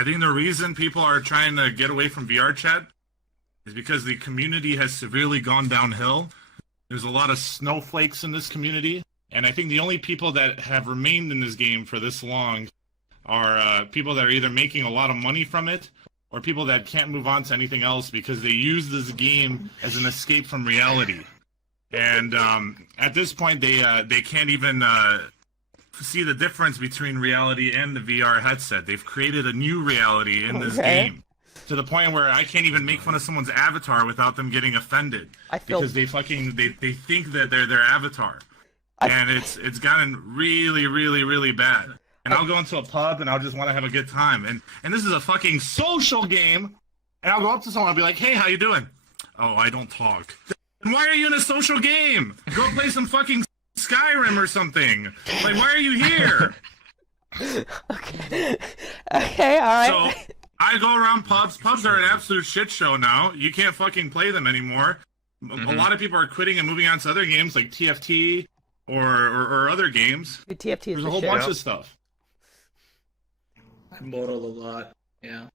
I think the reason people are trying to get away from VRChat is because the community has severely gone downhill. There's a lot of snowflakes in this community, and I think the only people that have remained in this game for this long are people that are either making a lot of money from it or people that can't move on to anything else because they use this game as an escape from reality. And at this point, they can't even see the difference between reality and the VR headset. They've created a new reality in this game. To the point where I can't even make fun of someone's avatar without them getting offended because they think that they're their avatar, and it's gotten really, really, really bad. And I'll go into a pub and I'll just want to have a good time, and this is a fucking social game, and I'll go up to someone and be like, "Hey, how you doing?" "Oh, I don't talk." Then why are you in a social game? Go play some fucking Skyrim or something. Like, why are you here? Okay, all right. So, I go around pubs. Pubs are an absolute shit show now. You can't fucking play them anymore. A lot of people are quitting and moving on to other games like TFT or other games. TFT is There's a whole bunch of stuff. I model a lot. Yeah.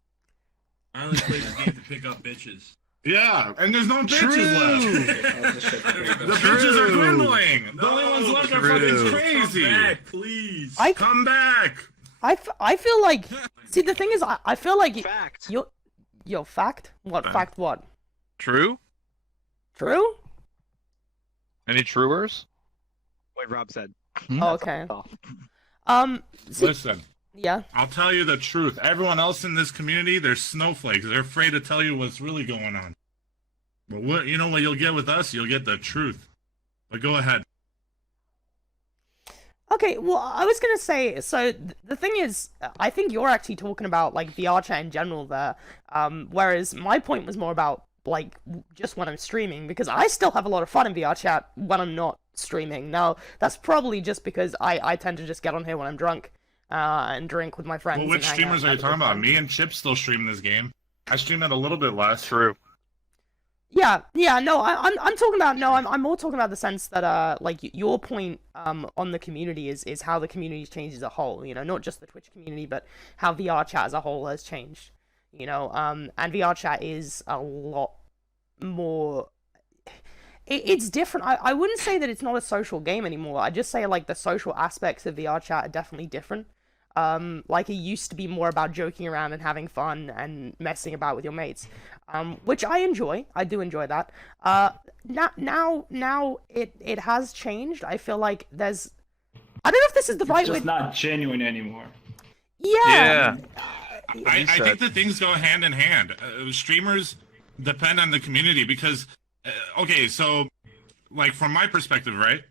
I only play this game to pick up bitches. Yeah, and there's no bitches left. The bitches are dwindling. The only ones left are fucking crazy. Come back, please. Come back. I feel like, see, the thing is, I feel like Fact. Yo, fact? What fact? What? True? True? Any truers? What Rob said. Oh, okay. See, Listen, yeah. I'll tell you the truth. Everyone else in this community, they're snowflakes. They're afraid to tell you what's really going on. But what you know what you'll get with us? You'll get the truth. But go ahead. Okay, well, I was gonna say, so the thing is, I think you're actually talking about, like, VRChat in general there, whereas my point was more about, like, just when I'm streaming, because I still have a lot of fun in VRChat when I'm not streaming. Now, that's probably just because I tend to just get on here when I'm drunk, and drink with my friends. Well, which streamers are you talking about? Me and Chip still stream this game. I stream it a little bit less. True. Yeah, no, I'm talking about, no, I'm more talking about the sense that, like, your point, on the community is how the community's changed as a whole, you know, not just the Twitch community, but how VRChat as a whole has changed, you know, and VRChat is a lot more, it's different. I wouldn't say that it's not a social game anymore. I just say, like, the social aspects of VRChat are definitely different. Like, it used to be more about joking around and having fun and messing about with your mates, which I enjoy. I do enjoy that. Now it has changed. I feel like there's, I don't know if this is the right way. It's just not genuine anymore. Yeah. I think that things go hand in hand. Streamers depend on the community because, okay, so, like, from my perspective, right?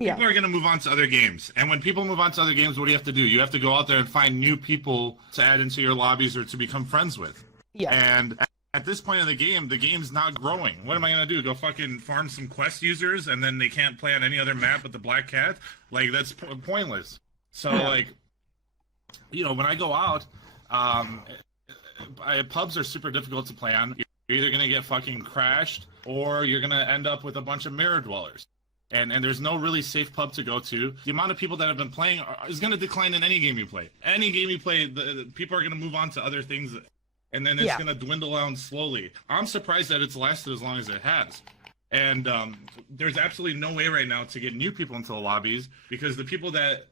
Yeah. People are going to move on to other games. And when people move on to other games, what do you have to do? You have to go out there and find new people to add into your lobbies or to become friends with. Yeah. And at this point in the game's not growing. What am I going to do? Go fucking farm some quest users and then they can't play on any other map but the Black Cat? Like, that's pointless. So, like, you know, when I go out, pubs are super difficult to play on. You're either going to get fucking crashed or you're going to end up with a bunch of mirror dwellers. And there's no really safe pub to go to. The amount of people that have been playing is going to decline in any game you play. Any game you play, the people are going to move on to other things, and then it's going to dwindle down slowly. I'm surprised that it's lasted as long as it has. And there's absolutely no way right now to get new people into the lobbies because the people that...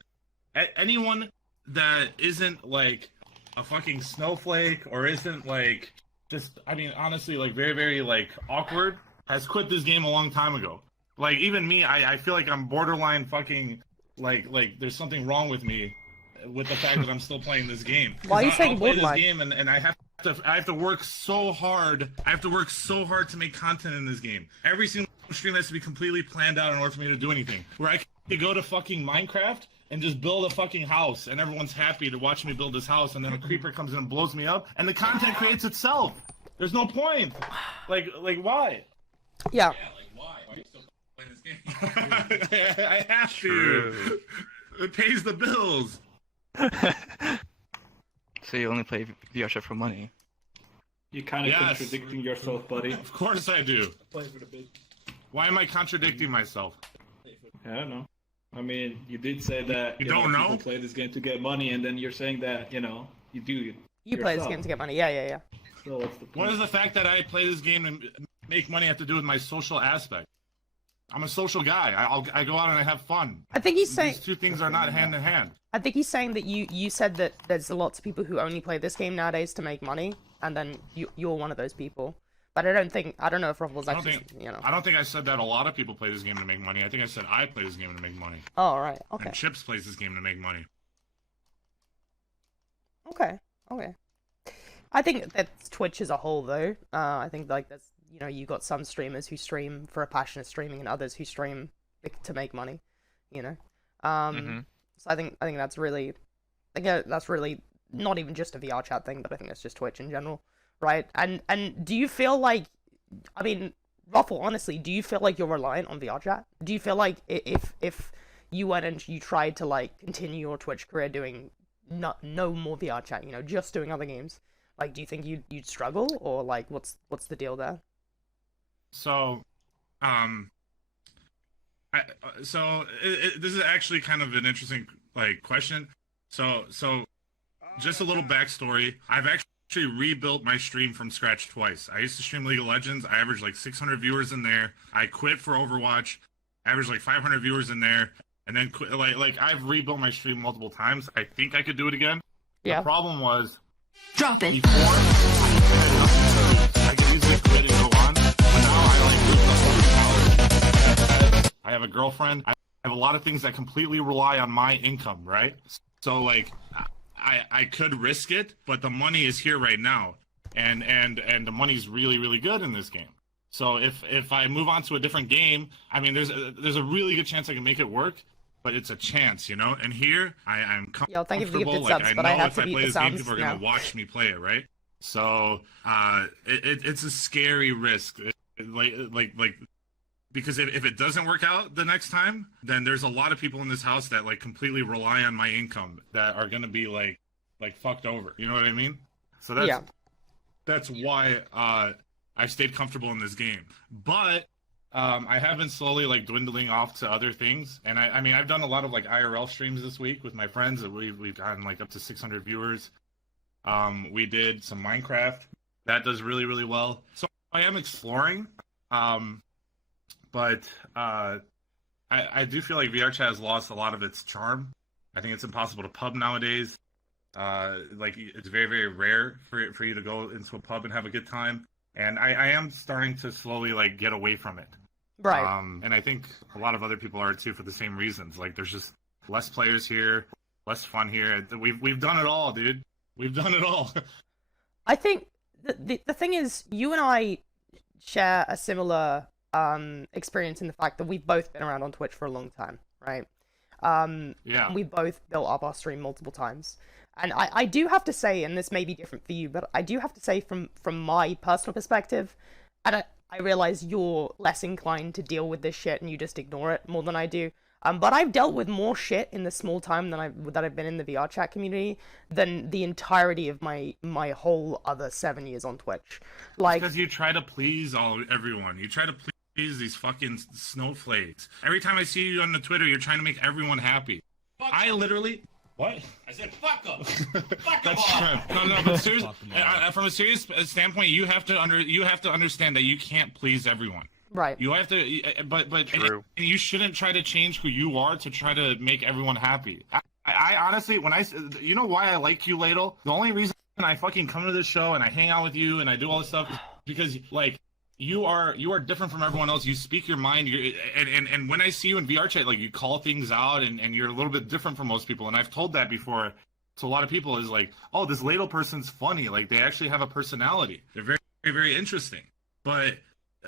Anyone that isn't, like, a fucking snowflake or isn't, like, just... I mean, honestly, like, very, very, like, awkward has quit this game a long time ago. Like, even me, I feel like I'm borderline fucking, like there's something wrong with me with the fact that I'm still playing this game. Why are you saying borderline? borderline? This game and I have to work so hard. I have to work so hard to make content in this game. Every single stream has to be completely planned out in order for me to do anything. Where I could go to fucking Minecraft and just build a fucking house, and everyone's happy to watch me build this house, and then a creeper comes in and blows me up, and the content creates itself. There's no point. Like why? Yeah. Yeah, like why? Why are you still playing this game? I have to. It pays the bills. So you only play VRChat for money? You're kind of Yes. contradicting yourself, buddy. Of course I do. Play for the big. Why am I contradicting myself? I don't know. I mean, you did say that You don't know? people play this game to get money, and then you're saying that you do You play this Yourself. game to get money. Yeah. So what's the What point? does the fact that I play this game and make money have to do with my social aspect? I'm a social guy. I go out and I have fun. I think he's saying. These two things are not hand in hand. I think he's saying that you said that there's lots of people who only play this game nowadays to make money, and then you're one of those people. But I don't know if Ruffles I don't actually, think you know. I don't think I said that a lot of people play this game to make money. I think I said I play this game to make money. Oh, right. Okay. And Chips plays this game to make money. Okay. I think that's Twitch as a whole, though. I think like that's you got some streamers who stream for a passion of streaming, and others who stream to make money. So I think that's really, that's really not even just a VRChat thing, but I think that's just Twitch in general, right? And do you feel like, I mean, Ruffle, honestly, do you feel like you're reliant on VRChat? Do you feel like if you went and you tried to like continue your Twitch career doing no more VRChat, just doing other games, like, do you think you'd struggle, or like what's the deal there? So, this is actually kind of an interesting like question. So just a little backstory. I've actually rebuilt my stream from scratch twice. I used to stream League of Legends. I averaged like 600 viewers in there. I quit for Overwatch. Averaged like 500 viewers in there, and then quit. Like I've rebuilt my stream multiple times. I think I could do it again. Yeah. The problem was Drop it. before I could easily quit and go on, but now I have a girlfriend. I have a lot of things that completely rely on my income, right? So like, I could risk it, but the money is here right now, and the money's really, really good in this game. So if I move on to a different game, I mean, there's a really good chance I can make it work, but it's a chance, And here I'm comfortable. Yo, thank you for the gifted like, subs, I but know I have if to I beat play the this game, sounds people are gonna now. watch me play it, right? So it's a scary risk. Because if it doesn't work out the next time, then there's a lot of people in this house that like completely rely on my income that are gonna be like fucked over. You know what I mean? So that's why I've stayed comfortable in this game. But I have been slowly like dwindling off to other things, and I mean I've done a lot of like IRL streams this week with my friends. We've gotten like up to 600 viewers. We did some Minecraft that does really, really well. So I am exploring. But I do feel like VRChat has lost a lot of its charm. I think it's impossible to pub nowadays. Like it's very, very rare for you to go into a pub and have a good time. And I am starting to slowly like get away from it. Right. And I think a lot of other people are too for the same reasons. Like there's just less players here, less fun here. We've done it all, dude. We've done it all. I think the thing is, you and I share a similar experience in the fact that we've both been around on Twitch for a long time, right? Yeah. We both built up our stream multiple times. And I do have to say, and this may be different for you, but I do have to say from my personal perspective, and I realize you're less inclined to deal with this shit and you just ignore it more than I do. But I've dealt with more shit in the small time that I've been in the VRChat community than the entirety of my whole other 7 years on Twitch. Like, because you try to please everyone. You try to please these fucking snowflakes. Every time I see you on the Twitter, you're trying to make everyone happy. I literally. What? I said, fuck them. Fuck them That's all. no, but seriously, from a serious standpoint, you have to understand that you can't please everyone. right. You have to, but True. and you shouldn't try to change who you are to try to make everyone happy. I honestly, you know why I like you, Ladle? The only reason I fucking come to this show and I hang out with you and I do all this stuff is because like you are different from everyone else. You speak your mind. And when I see you in VRChat, like you call things out and you're a little bit different from most people. And I've told that before to a lot of people is like, oh, this Ladle person's funny. Like they actually have a personality. They're very, very, very interesting. But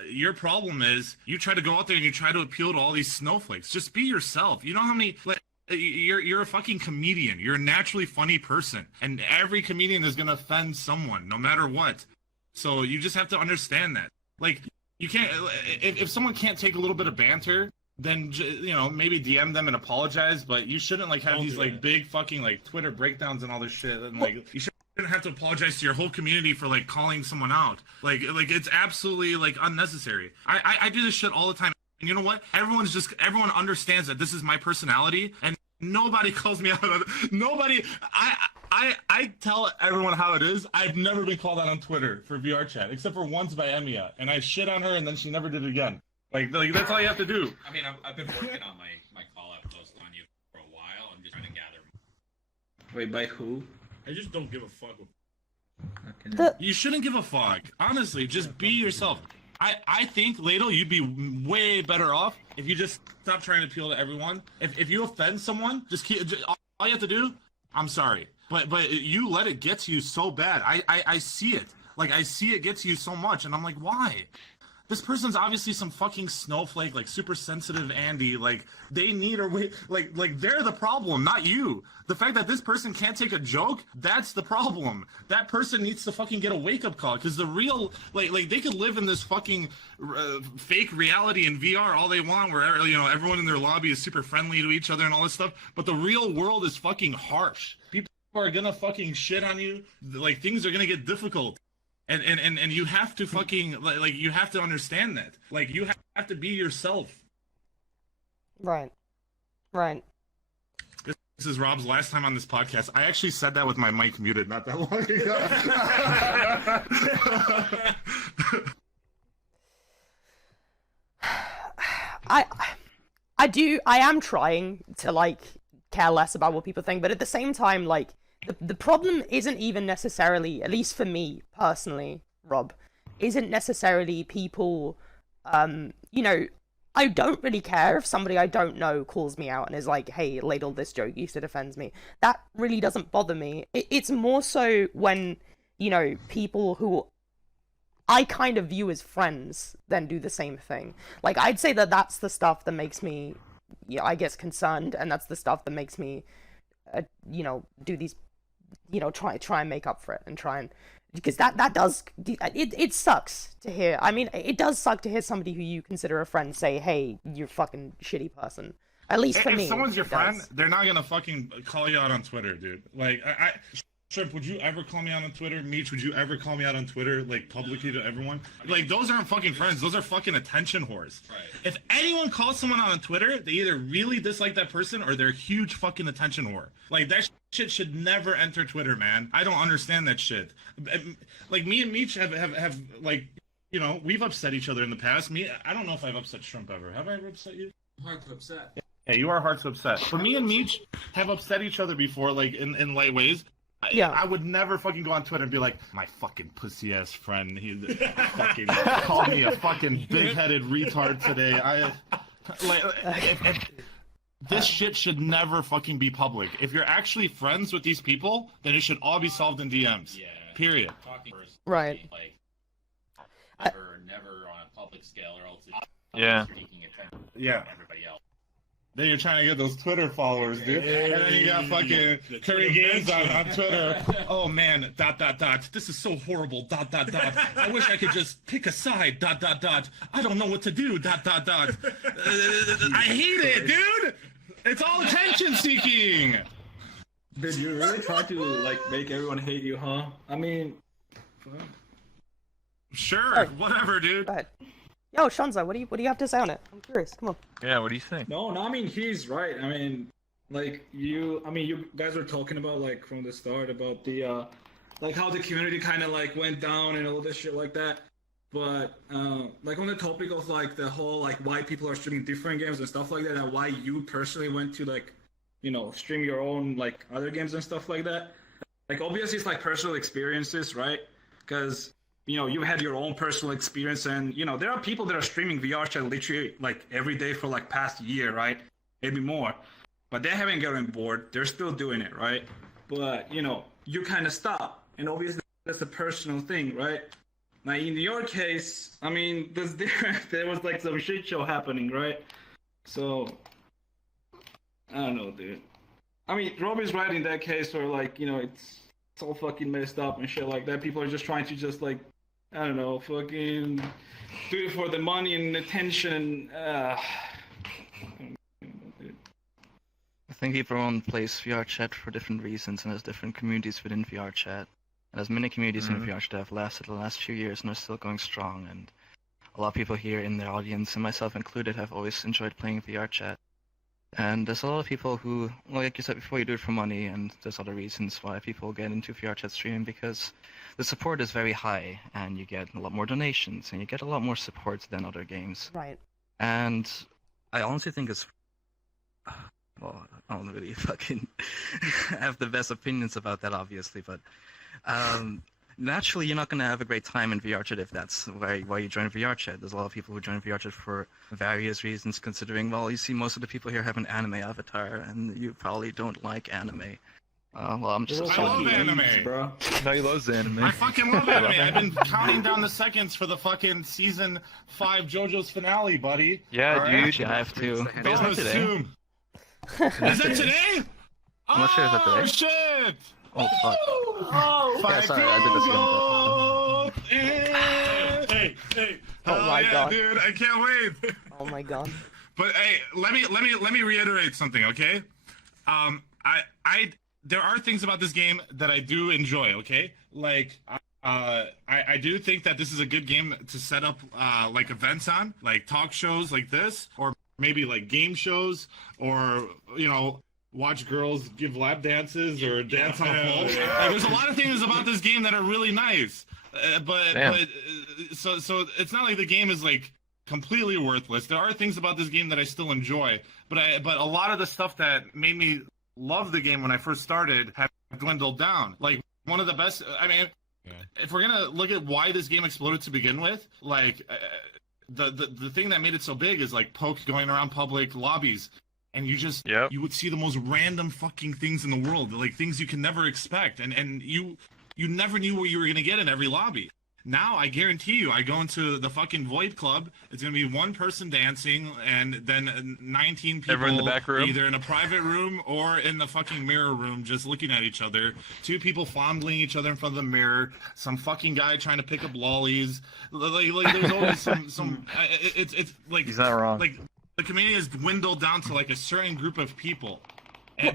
your problem is you try to go out there and you try to appeal to all these snowflakes. Just be yourself. You know how many like you're a fucking comedian. You're a naturally funny person, and every comedian is gonna offend someone no matter what. So you just have to understand that. Like you can't if someone can't take a little bit of banter, then maybe DM them and apologize. But you shouldn't like have these like big fucking like Twitter breakdowns and all this shit. And like you shouldn't have to apologize to your whole community for like calling someone out. Like it's absolutely like unnecessary. I do this shit all the time. And you know what? Everyone understands that this is my personality, and nobody calls me out. Nobody. I I tell everyone how it is. I've never been called out on Twitter for VRChat, except for once by Emiya, and I shit on her, and then she never did it again. Like that's all you have to do. I mean, I've been working on my call-out post on you for a while. I'm just trying to gather. Wait, by who? I just don't give a fuck. The- You shouldn't give a fuck. Honestly, just be yourself. I think, Ladle, you'd be way better off if you just stop trying to appeal to everyone. If you offend someone, all you have to do, I'm sorry. But you let it get to you so bad. I see it. Like, I see it get to you so much, and I'm like, why? This person's obviously some fucking snowflake, like super sensitive Andy. Like they need a way. Like they're the problem, not you. The fact that this person can't take a joke, that's the problem. That person needs to fucking get a wake up call, because the real like they could live in this fucking fake reality in VR all they want, where everyone in their lobby is super friendly to each other and all this stuff. But the real world is fucking harsh. People are gonna fucking shit on you. Like things are gonna get difficult. And you have to fucking like you have to understand that. Like you have to be yourself. Right. This is Rob's last time on this podcast. I actually said that with my mic muted not that long ago. I am trying to like care less about what people think, but at the same time, like the problem isn't even necessarily, at least for me personally, Rob, isn't necessarily people, I don't really care if somebody I don't know calls me out and is like, hey, Ladle, this joke used to offend me. That really doesn't bother me. It's more so when, people who I kind of view as friends then do the same thing. Like, I'd say that that's the stuff that makes me, I guess, concerned, and that's the stuff that makes me, do these, try and make up for it and try and, because that does, it sucks to hear. I mean, it does suck to hear somebody who you consider a friend say, hey, you're a fucking shitty person. At least for me. If someone's your friend, does. they're not gonna fucking call you out on Twitter, dude. Like, Shrimp, would you ever call me out on Twitter? Meech, would you ever call me out on Twitter, like, publicly to everyone? Like, those aren't fucking friends. Those are fucking attention whores. Right. If anyone calls someone out on Twitter, they either really dislike that person or they're a huge fucking attention whore. Like, that shit should never enter Twitter, man. I don't understand that shit. Like, me and Meech have like, we've upset each other in the past. I don't know if I've upset Shrimp ever. Have I ever upset you? Hard to upset. Yeah, you are hard to upset. But me and Meech have upset each other before, like, in light ways. Yeah. I would never fucking go on Twitter and be like, my fucking pussy ass friend, he fucking called me a fucking big headed retard today. This shit should never fucking be public. If you're actually friends with these people, then it should all be solved in DMs. Yeah. Period. Talking first, Right. Like, never on a public scale, or else it's Yeah. seeking attention Yeah. from everybody else. Then you're trying to get those Twitter followers, dude. And then you got fucking Curry Games on Twitter. Oh man, ... This is so horrible, ... I wish I could just pick a side, ... I don't know what to do, ... I hate it, dude! It's all attention seeking! Dude, you really try to like make everyone hate you, huh? I mean, Sure, Hey. whatever, dude. Go ahead. Yo, Shanzo, what do you have to say on it? I'm curious. Come on. Yeah, what do you think? no, I mean he's right. I mean, like you guys were talking about like from the start about the like how the community kind of like went down and all this shit like that. But like on the topic of like the whole like why people are streaming different games and stuff like that, and why you personally went to like stream your own like other games and stuff like that. Like obviously it's like personal experiences, right? Because you had your own personal experience, and there are people that are streaming VRChat literally like every day for like past year, right? Maybe more, but they haven't gotten bored. They're still doing it, right? But you kind of stop, and obviously that's a personal thing, right? Now in your case, I mean, there was like some shit show happening, right? So I don't know, dude. I mean, Rob is right in that case where like it's all fucking messed up and shit like that. People are just trying to just like, I don't know, fucking do it for the money and attention. I think everyone plays VRChat for different reasons, and there's different communities within VRChat. And there's many communities in VRChat that have lasted the last few years and are still going strong. And a lot of people here in the audience, and myself included, have always enjoyed playing VRChat. And there's a lot of people who, well, like you said before, you do it for money, and there's other reasons why people get into VRChat streaming, because the support is very high, and you get a lot more donations, and you get a lot more support than other games. Right. And I honestly think it's, well, I don't really fucking have the best opinions about that, obviously, but naturally you're not going to have a great time in VRChat if that's why you join VRChat. There's a lot of people who join VRChat for various reasons, considering, well, you see most of the people here have an anime avatar, and you probably don't like anime. Well, I'm just... I love anime, bro. No, he loves anime. I fucking love anime. I've been counting down the seconds for the fucking season 5 JoJo's finale, buddy. Yeah, All right? dude. Yeah, I have to. Don't assume. Is that today? I'm not sure if that's today. Oh shit! Oh, fuck. Oh, Yeah, sorry, I did this Hey, hey. Oh my yeah, God. dude, I can't wait. Oh my god. But hey, let me reiterate something, okay? There are things about this game that I do enjoy, okay? Like, I do think that this is a good game to set up like events on, like talk shows like this, or maybe like game shows, or watch girls give lap dances or dance on a pole. Like, there's a lot of things about this game that are really nice, but so it's not like the game is like completely worthless. There are things about this game that I still enjoy, but a lot of the stuff that made me love the game when I first started have dwindled down. Like, one of the best, I mean, if we're gonna look at why this game exploded to begin with, like the thing that made it so big is like Poke going around public lobbies, and you would see the most random fucking things in the world, like things you can never expect, and you never knew what you were gonna get in every lobby. Now I guarantee you, I go into the fucking Void Club, it's gonna be one person dancing, and then 19 people Everyone in the back room? either in a private room or in the fucking mirror room, just looking at each other. 2 people fondling each other in front of the mirror. Some fucking guy trying to pick up lollies. Like there's always some. It's like He's not wrong. Like, the community has dwindled down to like a certain group of people.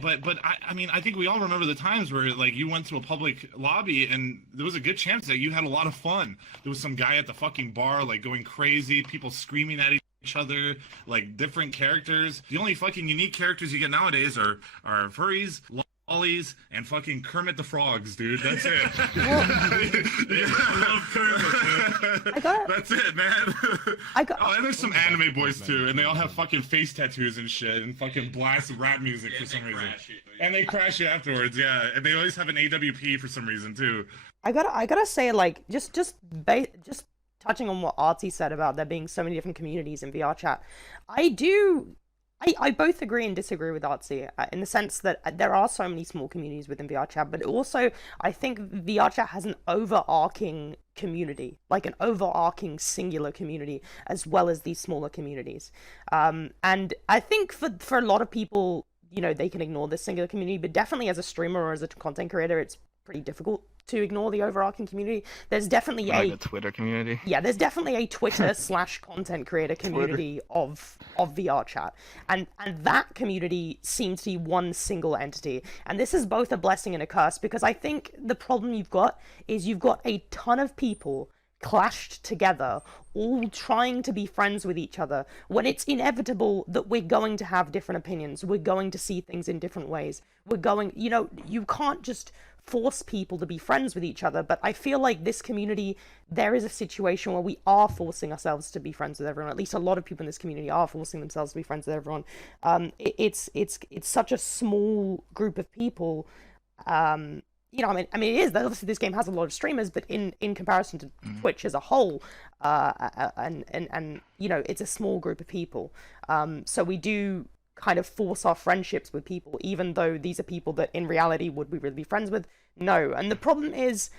But I mean, I think we all remember the times where like you went to a public lobby and there was a good chance that you had a lot of fun. There was some guy at the fucking bar like going crazy, people screaming at each other, like different characters. The only fucking unique characters you get nowadays are furries, lollies, and fucking Kermit the Frogs, dude. That's it. That's it, man. Oh, and there's some anime boys too, and they all have fucking face tattoos and shit, and fucking blast rap music for some reason. And they crash it afterwards, yeah. And they always have an AWP for some reason too. I gotta say, like, just touching on what Artie said about there being so many different communities in VRChat, I both agree and disagree with Artsy in the sense that there are so many small communities within VRChat, but also I think VRChat has an overarching community, like an overarching singular community, as well as these smaller communities. And I think for a lot of people, they can ignore this singular community, but definitely as a streamer or as a content creator, it's pretty difficult to ignore the overarching community. There's definitely a Twitter community. Yeah, there's definitely a Twitter / content creator community of VRChat. And that community seems to be one single entity. And this is both a blessing and a curse, because I think the problem you've got is you've got a ton of people clashed together, all trying to be friends with each other, when it's inevitable that we're going to have different opinions, we're going to see things in different ways, you can't just force people to be friends with each other. But I feel like this community, there is a situation where we are forcing ourselves to be friends with everyone. At least a lot of people in this community are forcing themselves to be friends with everyone. It's such a small group of people. I mean, it is. Obviously, this game has a lot of streamers, but in comparison to Twitch as a whole, and it's a small group of people. So we do kind of force our friendships with people, even though these are people that in reality would we really be friends with? No. And the problem is,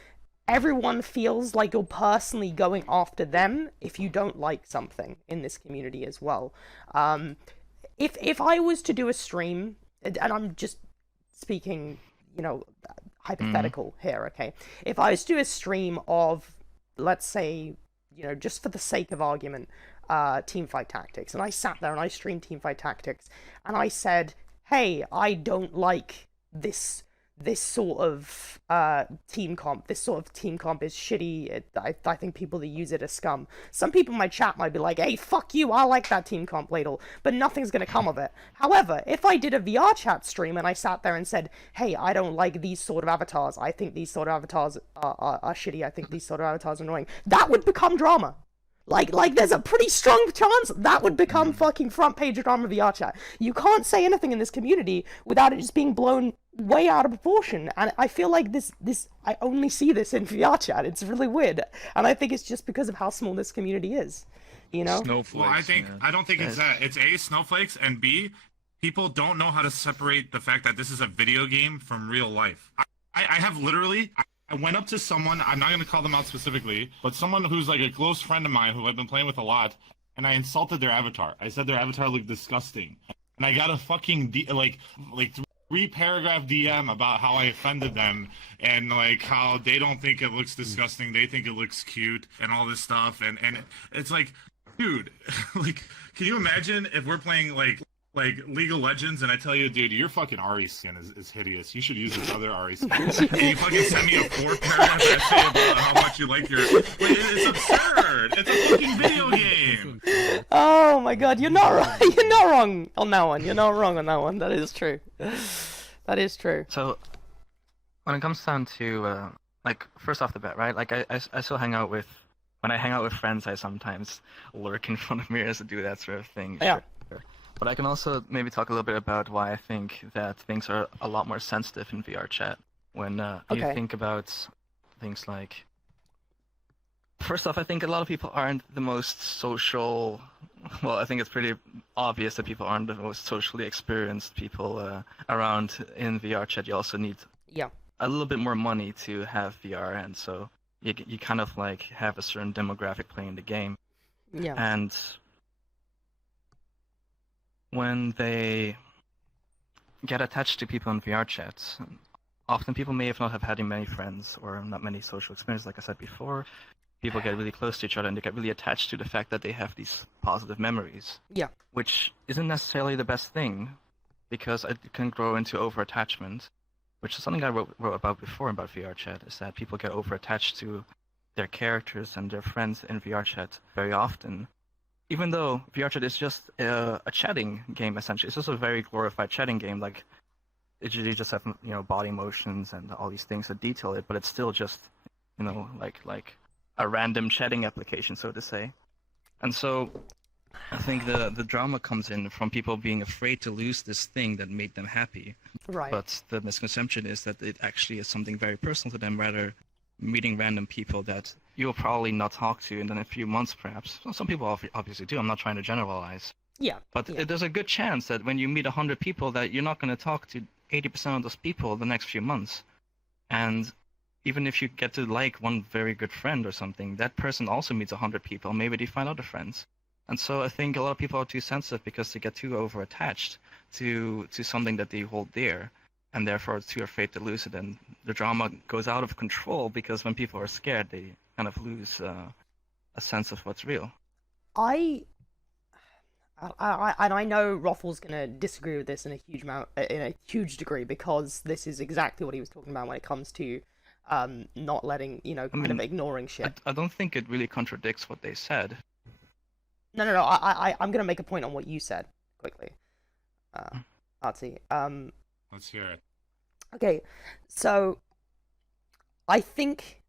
everyone feels like you're personally going after them if you don't like something in this community as well. If I was to do a stream, and I'm just speaking, hypothetical here, okay? If I was to do a stream of, let's say, just for the sake of argument, Teamfight Tactics, and I sat there and I streamed Teamfight Tactics, and I said, hey, I don't like this this sort of team comp. This sort of team comp is shitty. I think people that use it are scum. Some people in my chat might be like, hey, fuck you, I like that team comp, Ladle, but nothing's gonna come of it. However, if I did a VRChat stream and I sat there and said, hey, I don't like these sort of avatars, I think these sort of avatars are shitty, I think these sort of avatars are annoying, that would become drama. Like, there's a pretty strong chance that would become fucking front page drama VRChat. You can't say anything in this community without it just being blown way out of proportion. And I feel like I only see this in VRChat. It's really weird. And I think it's just because of how small this community is. You know? Snowflakes. Well, I don't think it's that. It's A, snowflakes, and B, people don't know how to separate the fact that this is a video game from real life. I have literally. I went up to someone, I'm not going to call them out specifically, but someone who's like a close friend of mine who I've been playing with a lot, and I insulted their avatar. I said their avatar looked disgusting. And I got a fucking, like 3-paragraph DM about how I offended them, and like how they don't think it looks disgusting, they think it looks cute, and all this stuff. And it's like, dude, like, can you imagine if we're playing like League of Legends, and I tell you, dude, your fucking Ari skin is hideous. You should use this other Ari skin. And you fucking send me a 4-paragraph essay about how much you like your. It's absurd. It's a fucking video game. Oh my god, you're not right. You're not wrong on that one. You're not wrong on that one. That is true. That is true. So, when it comes down to, like, first off the bat, right? Like, I still hang out with, when I hang out with friends, I sometimes lurk in front of mirrors to do that sort of thing. Yeah. Sure. But I can also maybe talk a little bit about why I think that things are a lot more sensitive in VRChat. When you think about things like... First off, I think a lot of people aren't the most social... Well, I think it's pretty obvious that people aren't the most socially experienced people around in VRChat. You also need a little bit more money to have VR, and so you kind of like have a certain demographic playing the game. Yeah. And when they get attached to people in VRChat, often people may not have had many friends or not many social experiences, like I said before. People get really close to each other and they get really attached to the fact that they have these positive memories. Yeah. Which isn't necessarily the best thing, because it can grow into over-attachment, which is something I wrote about before about VRChat, is that people get over-attached to their characters and their friends in VRChat very often. Even though VRChat is just a chatting game, essentially. It's just a very glorified chatting game. Like, you just have, body motions and all these things that detail it, but it's still just, like a random chatting application, so to say. And so I think the drama comes in from people being afraid to lose this thing that made them happy. Right. But the misconception is that it actually is something very personal to them, rather meeting random people that you'll probably not talk to in a few months, perhaps. Well, some people obviously do. I'm not trying to generalize. Yeah. But there's a good chance that when you meet 100 people that you're not going to talk to 80% of those people the next few months. And even if you get to like one very good friend or something, that person also meets 100 people. Maybe they find other friends. And so I think a lot of people are too sensitive because they get too over-attached to something that they hold dear, and therefore too afraid to lose it. And the drama goes out of control because when people are scared, they kind of lose a sense of what's real. I know Roffle's gonna disagree with this in a huge degree, because this is exactly what he was talking about when it comes to not letting, kind of ignoring shit. I don't think it really contradicts what they said. No. I'm gonna make a point on what you said quickly. Artsy. Let's hear it. Okay, so I think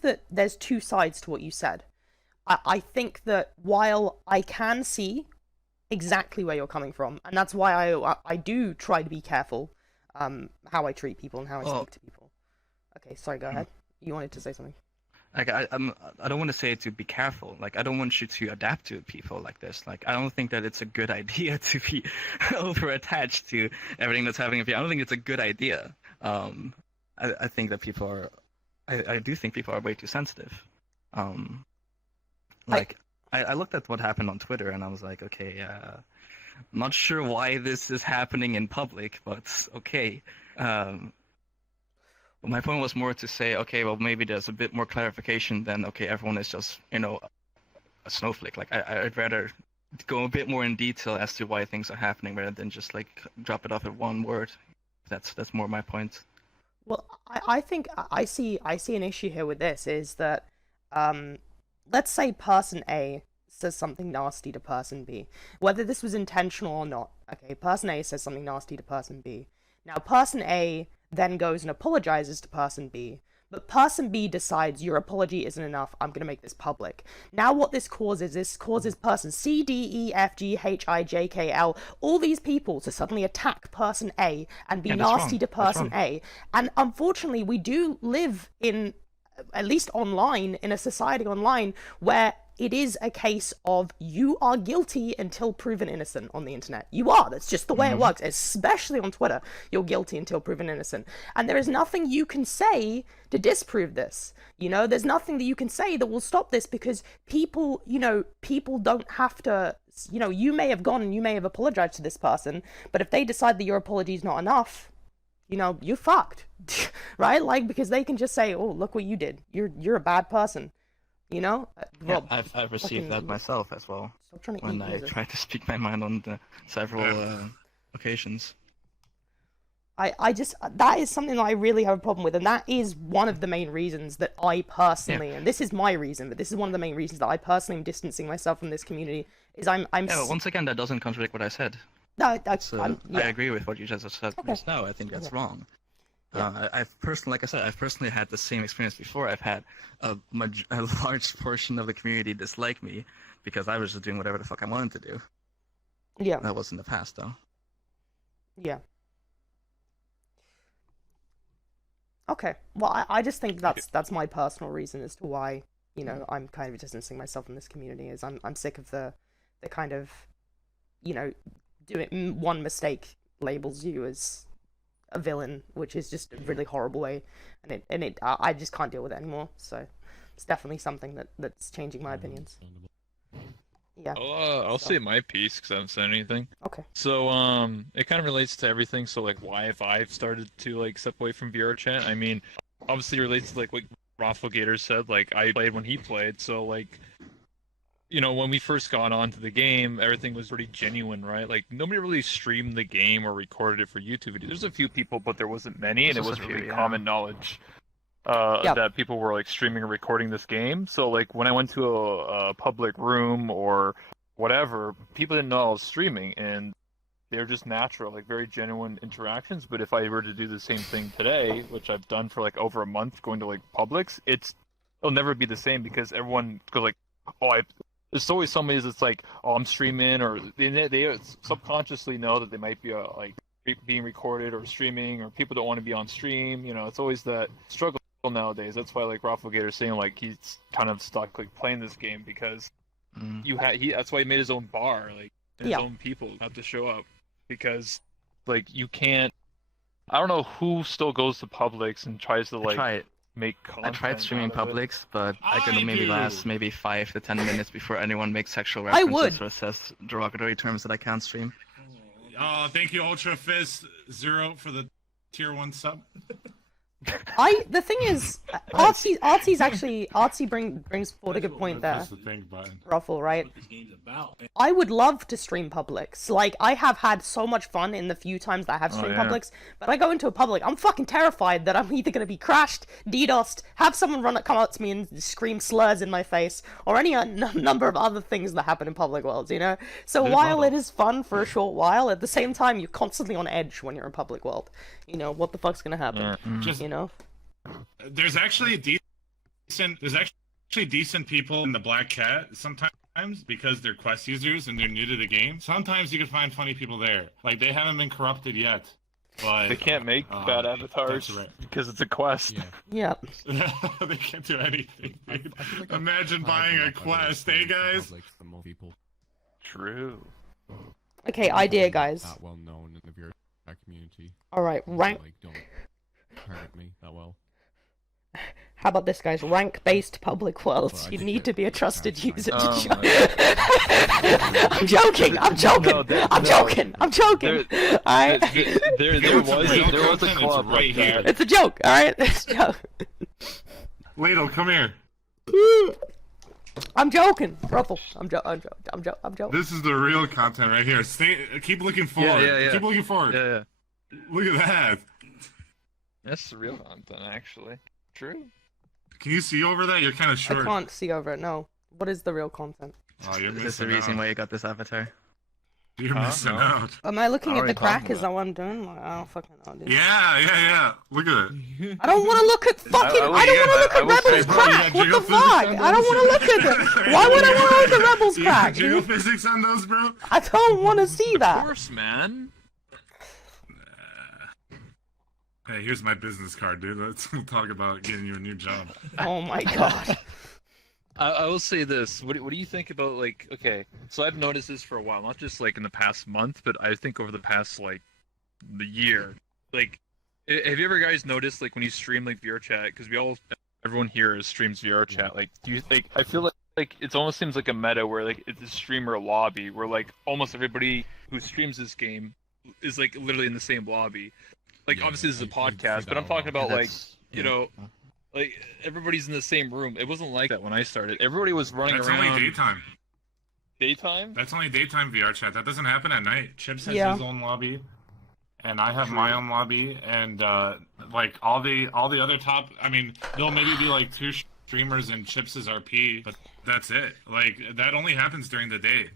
that there's two sides to what you said. I think that while I can see exactly where you're coming from, and that's why I do try to be careful how I treat people and how I speak to people. Okay, sorry, go ahead. You wanted to say something. Like I don't want to say to be careful. Like, I don't want you to adapt to people like this. Like, I don't think that it's a good idea to be over-attached to everything that's happening. I don't think it's a good idea. I think that people are. I do think people are way too sensitive. I looked at what happened on Twitter and I was like, okay, I'm not sure why this is happening in public, but okay. My point was more to say, okay, well, maybe there's a bit more clarification than, okay, everyone is just, a snowflake. Like, I'd rather go a bit more in detail as to why things are happening rather than just, like, drop it off at one word. That's more my point. Well, I think I see an issue here with this is that let's say person A says something nasty to person B, whether this was intentional or not. Okay, person A says something nasty to person B. Now person A then goes and apologizes to person B, but person B decides your apology isn't enough, I'm going to make this public. Now what this causes person C, D, E, F, G, H, I, J, K, L, all these people to suddenly attack person A and be nasty to person A. And unfortunately, we do live in, at least online, in a society online where it is a case of you are guilty until proven innocent on the internet. You are. That's just the way it works, especially on Twitter. You're guilty until proven innocent. And there is nothing you can say to disprove this. You know, there's nothing that you can say that will stop this because people, you know, people don't have to, you know, you may have gone and you may have apologized to this person, but if they decide that your apology is not enough, you know, you're fucked, right? Like, because they can just say, oh, look what you did. You're a bad person. You know? Yeah, I've received that myself as well. When I tried to speak my mind on several occasions. I just, that is something that I really have a problem with, and that is one of the main reasons that I personally, and this is my reason, but this is one of the main reasons that I personally am distancing myself from this community, is I'm Yeah, once again, that doesn't contradict what I said. No, I agree with what you just said just now. I think that's wrong. Yeah. I've personally, like I said, I've personally had the same experience before. I've had a large portion of the community dislike me because I was just doing whatever the fuck I wanted to do. Yeah. That was in the past, though. Yeah. Okay. Well, I just think that's my personal reason as to why, you know, I'm kind of distancing myself from this community. Is I'm sick of the kind of, you know, doing one mistake labels you as a villain, which is just a really horrible way, and I just can't deal with it anymore. So it's definitely something that's changing my opinions. Yeah. I'll say my piece because I haven't said anything. Okay. So it kind of relates to everything. So like, why have I started to like step away from VRChat? I mean, obviously it relates to like what Roflgator said. Like I played when he played, so like, you know, when we first got onto the game, everything was pretty genuine, right? Like, nobody really streamed the game or recorded it for YouTube videos. There's a few people, but there wasn't many, and it wasn't really common knowledge that people were, like, streaming or recording this game. So, like, when I went to a public room or whatever, people didn't know I was streaming, and they were just natural, like, very genuine interactions. But if I were to do the same thing today, which I've done for, like, over a month, going to, like, Publix, it'll never be the same because everyone goes, like, oh, there's always somebody that's like, oh, I'm streaming, or they subconsciously know that they might be like being recorded or streaming, or people don't want to be on stream. You know, it's always that struggle nowadays. That's why like Roflgator's saying like he's kind of stuck like playing this game because that's why he made his own bar, like his own people have to show up because like you can't. I don't know who still goes to Publix and tries to like make content. I tried streaming Publix, but I could maybe last 5 to 10 minutes before anyone makes sexual I references would. or says derogatory terms that I can't stream. Oh, thank you, Ultra Fist Zero, for the tier 1 sub. The thing is, Artsy brings forward a good point there. That's the thing, button. Ruffle, right? I would love to stream Publix. Like, I have had so much fun in the few times that I have streamed Publix, but I go into a Public, I'm fucking terrified that I'm either going to be crashed, DDoSed, have someone come up to me and scream slurs in my face, or any number of other things that happen in public worlds, you know? So while it is fun for a short while, at the same time, you're constantly on edge when you're in public world. You know, what the fuck's going to happen? Just, you know? There's actually decent people in the Black Cat sometimes because they're quest users and they're new to the game. Sometimes you can find funny people there. Like, they haven't been corrupted yet. But they can't make bad avatars because it's a quest. Yeah. They can't do anything. Dude. Imagine buying a quest, hey guys? True. Okay, idea, guys. Not well known in the VRChat community. Alright, rank. Like, don't target me that well. How about this, guys? Rank-based public worlds. You need to be a trusted user to join. I'm joking. I'm joking. Alright. There was a club right here. It's a joke. Alright, it's a joke. Ladle, come here. I'm joking, Ruffle. I'm joking. This is the real content right here. Keep looking forward. Yeah. Keep looking forward. Yeah. Look at that. That's the real content, actually. True. Can you see over that? You're kind of I short. can't see over it. No. What is the real content? Oh, you're Is this the missing reason out. why you got this avatar? You're Huh? missing No. out. Am I looking at What are the you talking crack? Is about? that what I'm doing? Like, I don't fucking know, dude. Yeah. Look at it. I don't want to look at fucking. I don't want to look at I will say, Rebels bro, you crack. got What jiggle the physics fuck? on I don't those? want to look at it. Why would I want to look at Rebels You got crack? jiggle dude? physics on those, bro? I don't want to see Of that. course, man. Hey, here's my business card, dude. We'll talk about getting you a new job. Oh my god. I will say this. What do you think about, like, okay, so I've noticed this for a while, not just like in the past month, but I think over the past like the year. Like, have you ever guys noticed, like, when you stream like VRChat, because everyone here streams VRChat, like, do you like, I feel like it almost seems like a meta where like it's a streamer lobby where like almost everybody who streams this game is like literally in the same lobby. Like, Yeah, obviously this is a I see podcast, but that I'm a talking lot. about, like, you know, like, everybody's in the same room. It wasn't like that when I started. Everybody was running That's around. only daytime. Daytime? That's only daytime VR chat. That doesn't happen at night. Chips has Yeah. his own lobby, and I have my own lobby, and like all the other top. I mean, there'll maybe be like 2 streamers in Chips' RP, but that's it. Like that only happens during the day.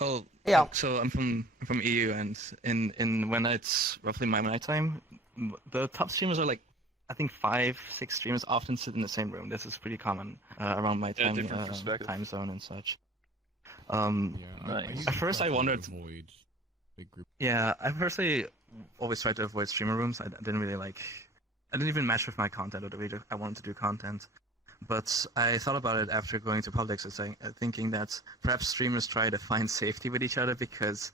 Oh, Yeah. So I'm from EU, and in when it's roughly my nighttime, the top streamers are like, I think 5-6 streamers often sit in the same room. This is pretty common around my Yeah, time different perspective. time zone and such. Yeah, Nice. used At to first I try to wondered- avoid big group. Yeah, I personally always try to avoid streamer rooms. I didn't really like. I didn't even match with my content or the way I wanted to do content. But I thought about it after going to public, so thinking that perhaps streamers try to find safety with each other, because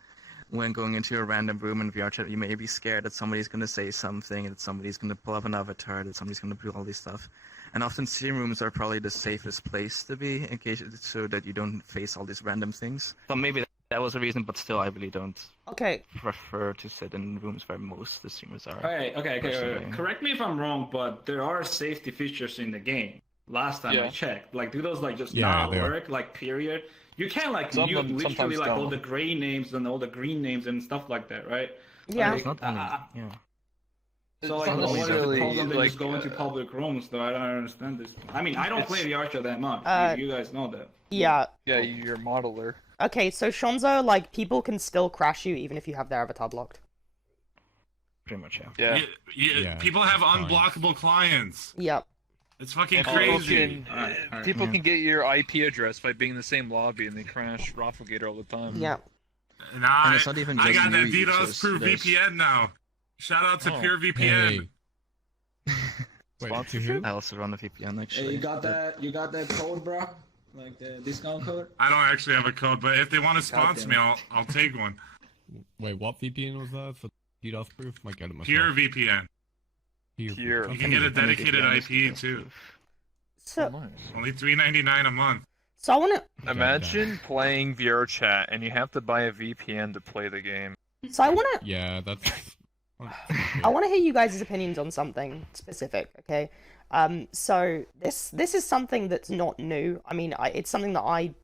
when going into a random room in VRChat, you may be scared that somebody's going to say something, that somebody's going to pull up an avatar, that somebody's going to do all this stuff. And often stream rooms are probably the safest place to be, in case so that you don't face all these random things. So maybe that was a reason, but still, I really don't Okay. prefer to sit in rooms where most of the streamers are. Okay. Personally. Correct me if I'm wrong, but there are safety features in the game. Last time I Yeah. checked, like, do those like just Yeah, not they are. work? Like, period. You can't like Some of mute them literally sometimes like all don't. the gray names and all the green names and stuff like that, right? Yeah. It's not only, yeah. So like, It's not what if necessarily, the problem they like, just go into public rooms? Though I don't understand this. I mean, I don't play VRChat that much. You guys know that. Yeah. Yeah, you're a modeler. Okay, so Shonzo, like, people can still crash you even if you have their avatar blocked. Pretty much, yeah. Yeah. Yeah, people have clients. unblockable clients. Yep. It's fucking And crazy. Alright. people can get your IP address by being in the same lobby, and they crash Roflgator all the time. Yeah. Nah, And it's not even I just got that new DDoS users, proof there's- VPN now. Shout out to Oh. Pure VPN. Hey. Wait, to Sponsorship? who? I also run a VPN actually. Hey, you got that? You got that code, bro? Like the discount code? I don't actually have a code, but if they want to sponsor me, Goddamn. I'll take one. Wait, what VPN was that for DDoS proof? Might get it myself. Pure VPN. Pure. You can get a Any dedicated VPN is IP DDoS too. proof. So, Nice. Only $3.99 a month. so I want to, Imagine playing VRChat and you have to buy a VPN to play the game. Yeah, that's. I want to hear you guys' opinions on something specific, okay? So this is something that's not new. I mean, it's something that I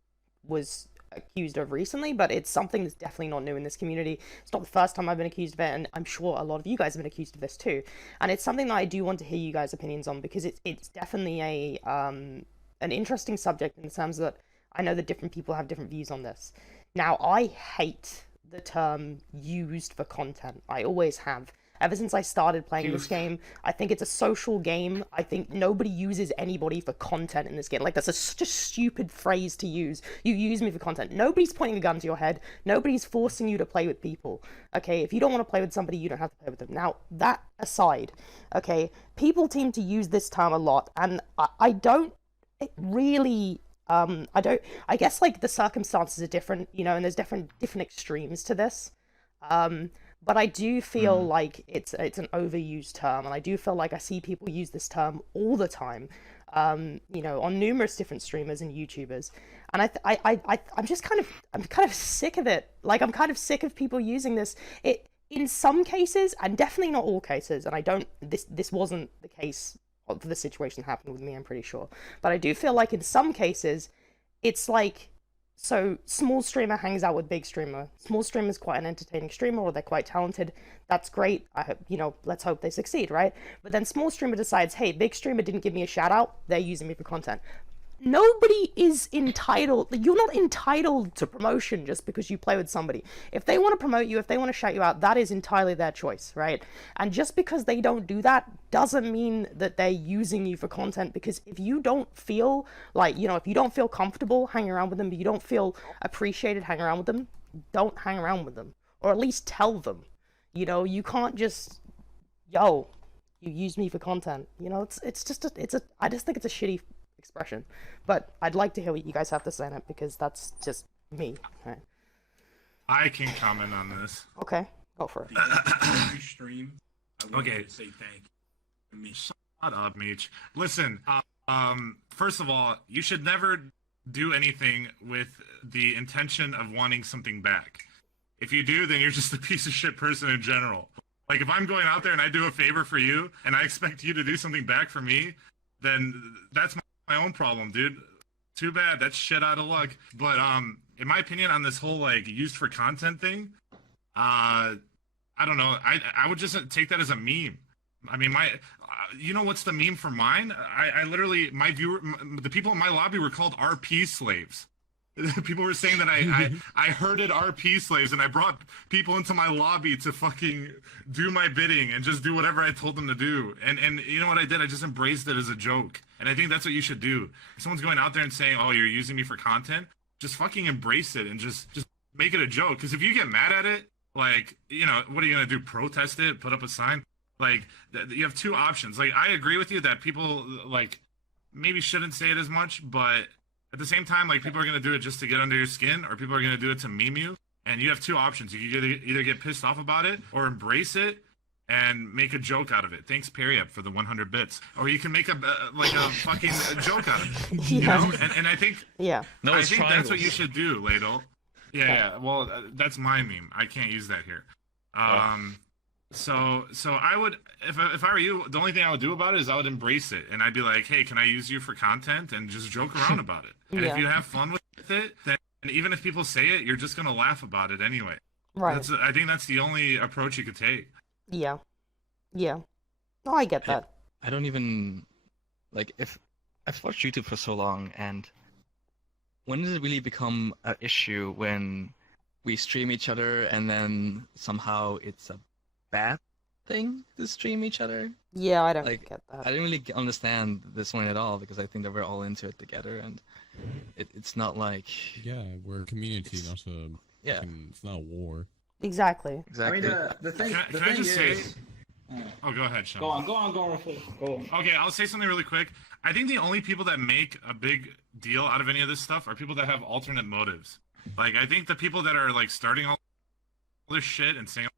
was accused of recently, but it's something that's definitely not new in this community. It's not the first time I've been accused of it, and I'm sure a lot of you guys have been accused of this too. And it's something that I do want to hear you guys' opinions on, because it's definitely an interesting subject in the terms that I know that different people have different views on this. Now, I hate the term used for content. I always have. Ever since I started playing this game, I think it's a social game. I think nobody uses anybody for content in this game. Like, that's such a stupid phrase to use. You use me for content. Nobody's pointing a gun to your head. Nobody's forcing you to play with people. Okay, if you don't want to play with somebody, you don't have to play with them. Now, that aside, okay, people seem to use this term a lot, and I don't really... I guess, like, the circumstances are different, you know, and there's different extremes to this. But I do feel like it's an overused term, and I do feel like I see people use this term all the time, you know, on numerous different streamers and YouTubers, and I'm just kind of sick of it. Like, I'm kind of sick of people using this. It in some cases, and definitely not all cases, and I don't. This wasn't the case for the situation that happened with me, I'm pretty sure, but I do feel like in some cases, it's like So small streamer hangs out with big streamer. Small streamer's quite an entertaining streamer, or they're quite talented. That's great. I hope, let's hope they succeed, right? But then small streamer decides, hey, big streamer didn't give me a shout out. They're using me for content. Nobody is entitled. You're not entitled to promotion just because you play with somebody. If they want to promote you, if they want to shout you out, that is entirely their choice, right? And just because they don't do that doesn't mean that they're using you for content, because if you don't feel like, if you don't feel comfortable hanging around with them, you don't feel appreciated hanging around with them, don't hang around with them. Or at least tell them. You can't just, you use me for content. I just think it's a shitty expression. But I'd like to hear what you guys have to say on it, because that's just me. Right. I can comment on this. Okay, go for it. Every stream, I want Okay. to say thank you. Shut up, Meech. Listen, first of all, you should never do anything with the intention of wanting something back. If you do, then you're just a piece of shit person in general. Like, if I'm going out there and I do a favor for you, and I expect you to do something back for me, then that's my own problem, dude. Too bad. That's shit out of luck. But in my opinion, on this whole like used for content thing, I don't know. I would just take that as a meme. I mean, what's the meme for mine? I literally, the people in my lobby were called RP slaves. People were saying that I herded RP slaves, and I brought people into my lobby to fucking do my bidding and just do whatever I told them to do. And you know what I did? I just embraced it as a joke. And I think that's what you should do. If someone's going out there and saying, "Oh, you're using me for content," just fucking embrace it and just make it a joke. Because if you get mad at it, like, what are you gonna do? Protest it? Put up a sign? Like, you have two options. Like, I agree with you that people like maybe shouldn't say it as much, but at the same time, like, people are going to do it just to get under your skin, or people are going to do it to meme you. And you have two options. You can either get pissed off about it or embrace it and make a joke out of it. Thanks, Periap, for the 100 bits. Or you can make a fucking joke out of it. You know? And I think, Yeah. No, I it's think triangles. that's what you should do, Ladle. Yeah. Well, that's my meme. I can't use that here. So I would, if I were you, the only thing I would do about it is I would embrace it, and I'd be like, hey, can I use you for content, and just joke around about it. And Yeah. if you have fun with it, then even if people say it, you're just gonna laugh about it anyway. Right. I think that's the only approach you could take. Yeah. No, I get that. I don't even like if I've watched YouTube for so long, and when does it really become an issue when we stream each other and then somehow it's a bad thing to stream each other? Yeah, I don't Like, get that. I didn't really understand this one at all, because I think that we're all into it together, and it's not like Yeah, we're a community, not a. yeah, fucking- It's not a war. Exactly. exactly. I mean, the thing. Can the I thing just is, say? Oh, go ahead, Sean. Go on, Rofl. Go on. Okay, I'll say something really quick. I think the only people that make a big deal out of any of this stuff are people that have alternate motives. Like, I think the people that are like starting all this shit and saying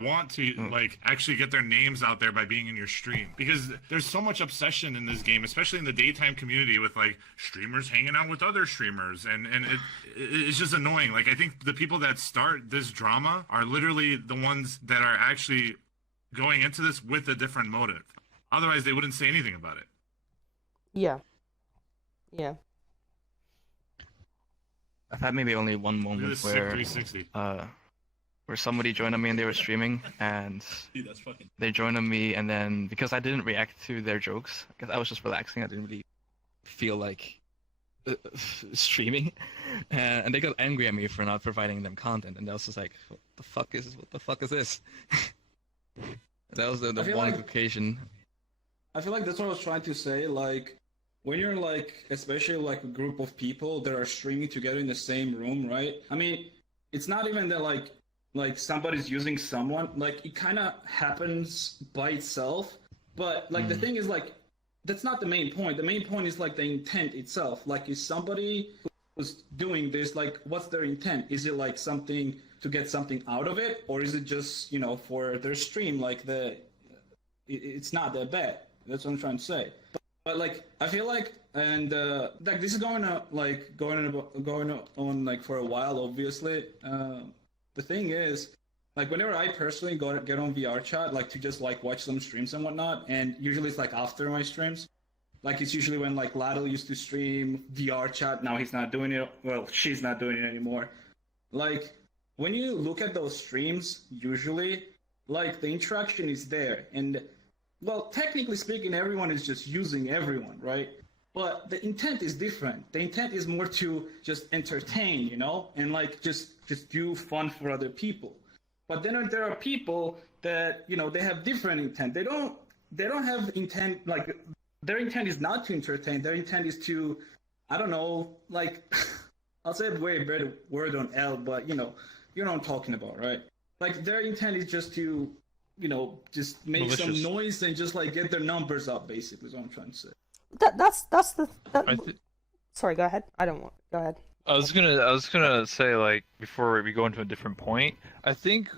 want to like actually get their names out there by being in your stream, because there's so much obsession in this game, especially in the daytime community, with like streamers hanging out with other streamers, and it's just annoying. Like, I think the people that start this drama are literally the ones that are actually going into this with a different motive. Otherwise, they wouldn't say anything about it. Yeah. I've had maybe only one Look at moment this sick where 360. where somebody joined on me and they were streaming, and Dude, that's fucking. they joined on me, and then because I didn't react to their jokes, because I was just relaxing, I didn't really feel like streaming, and they got angry at me for not providing them content, and I was just like, what the fuck is this? That was the I feel one like- occasion. I feel like that's what I was trying to say. Like, when you're like, especially like a group of people that are streaming together in the same room, right? I mean, it's not even that like somebody's using someone. Like, it kind of happens by itself. But like the thing is, like, that's not the main point. The main point is like the intent itself. Like, is somebody who's doing this, like, what's their intent? Is it like something to get something out of it, or is it just, you know, for their stream? Like, it's not that bad. That's what I'm trying to say. But like, I feel like, and like, this is going on like for a while, obviously. The thing is, like, whenever I personally get on VRChat, like, to just like watch some streams and whatnot, and usually it's like after my streams, Like it's usually when like Lado used to stream VRChat. Now he's not doing it. Well, she's not doing it anymore. Like when you look at those streams, usually like the interaction is there, and well, technically speaking, everyone is just using everyone, right? But the intent is different. The intent is more to just entertain, you know, and like just do fun for other people. But then there are people that, you know, they have different intent. They don't have intent, like their intent is not to entertain. Their intent is to, I don't know, like I'll say a way better word on L, but you know what I'm talking about, right? Like their intent is just to, you know, just make some noise and just like get their numbers up, basically is what I'm trying to say. Sorry, go ahead. Go ahead. I was gonna say, like, before we go into a different point, I think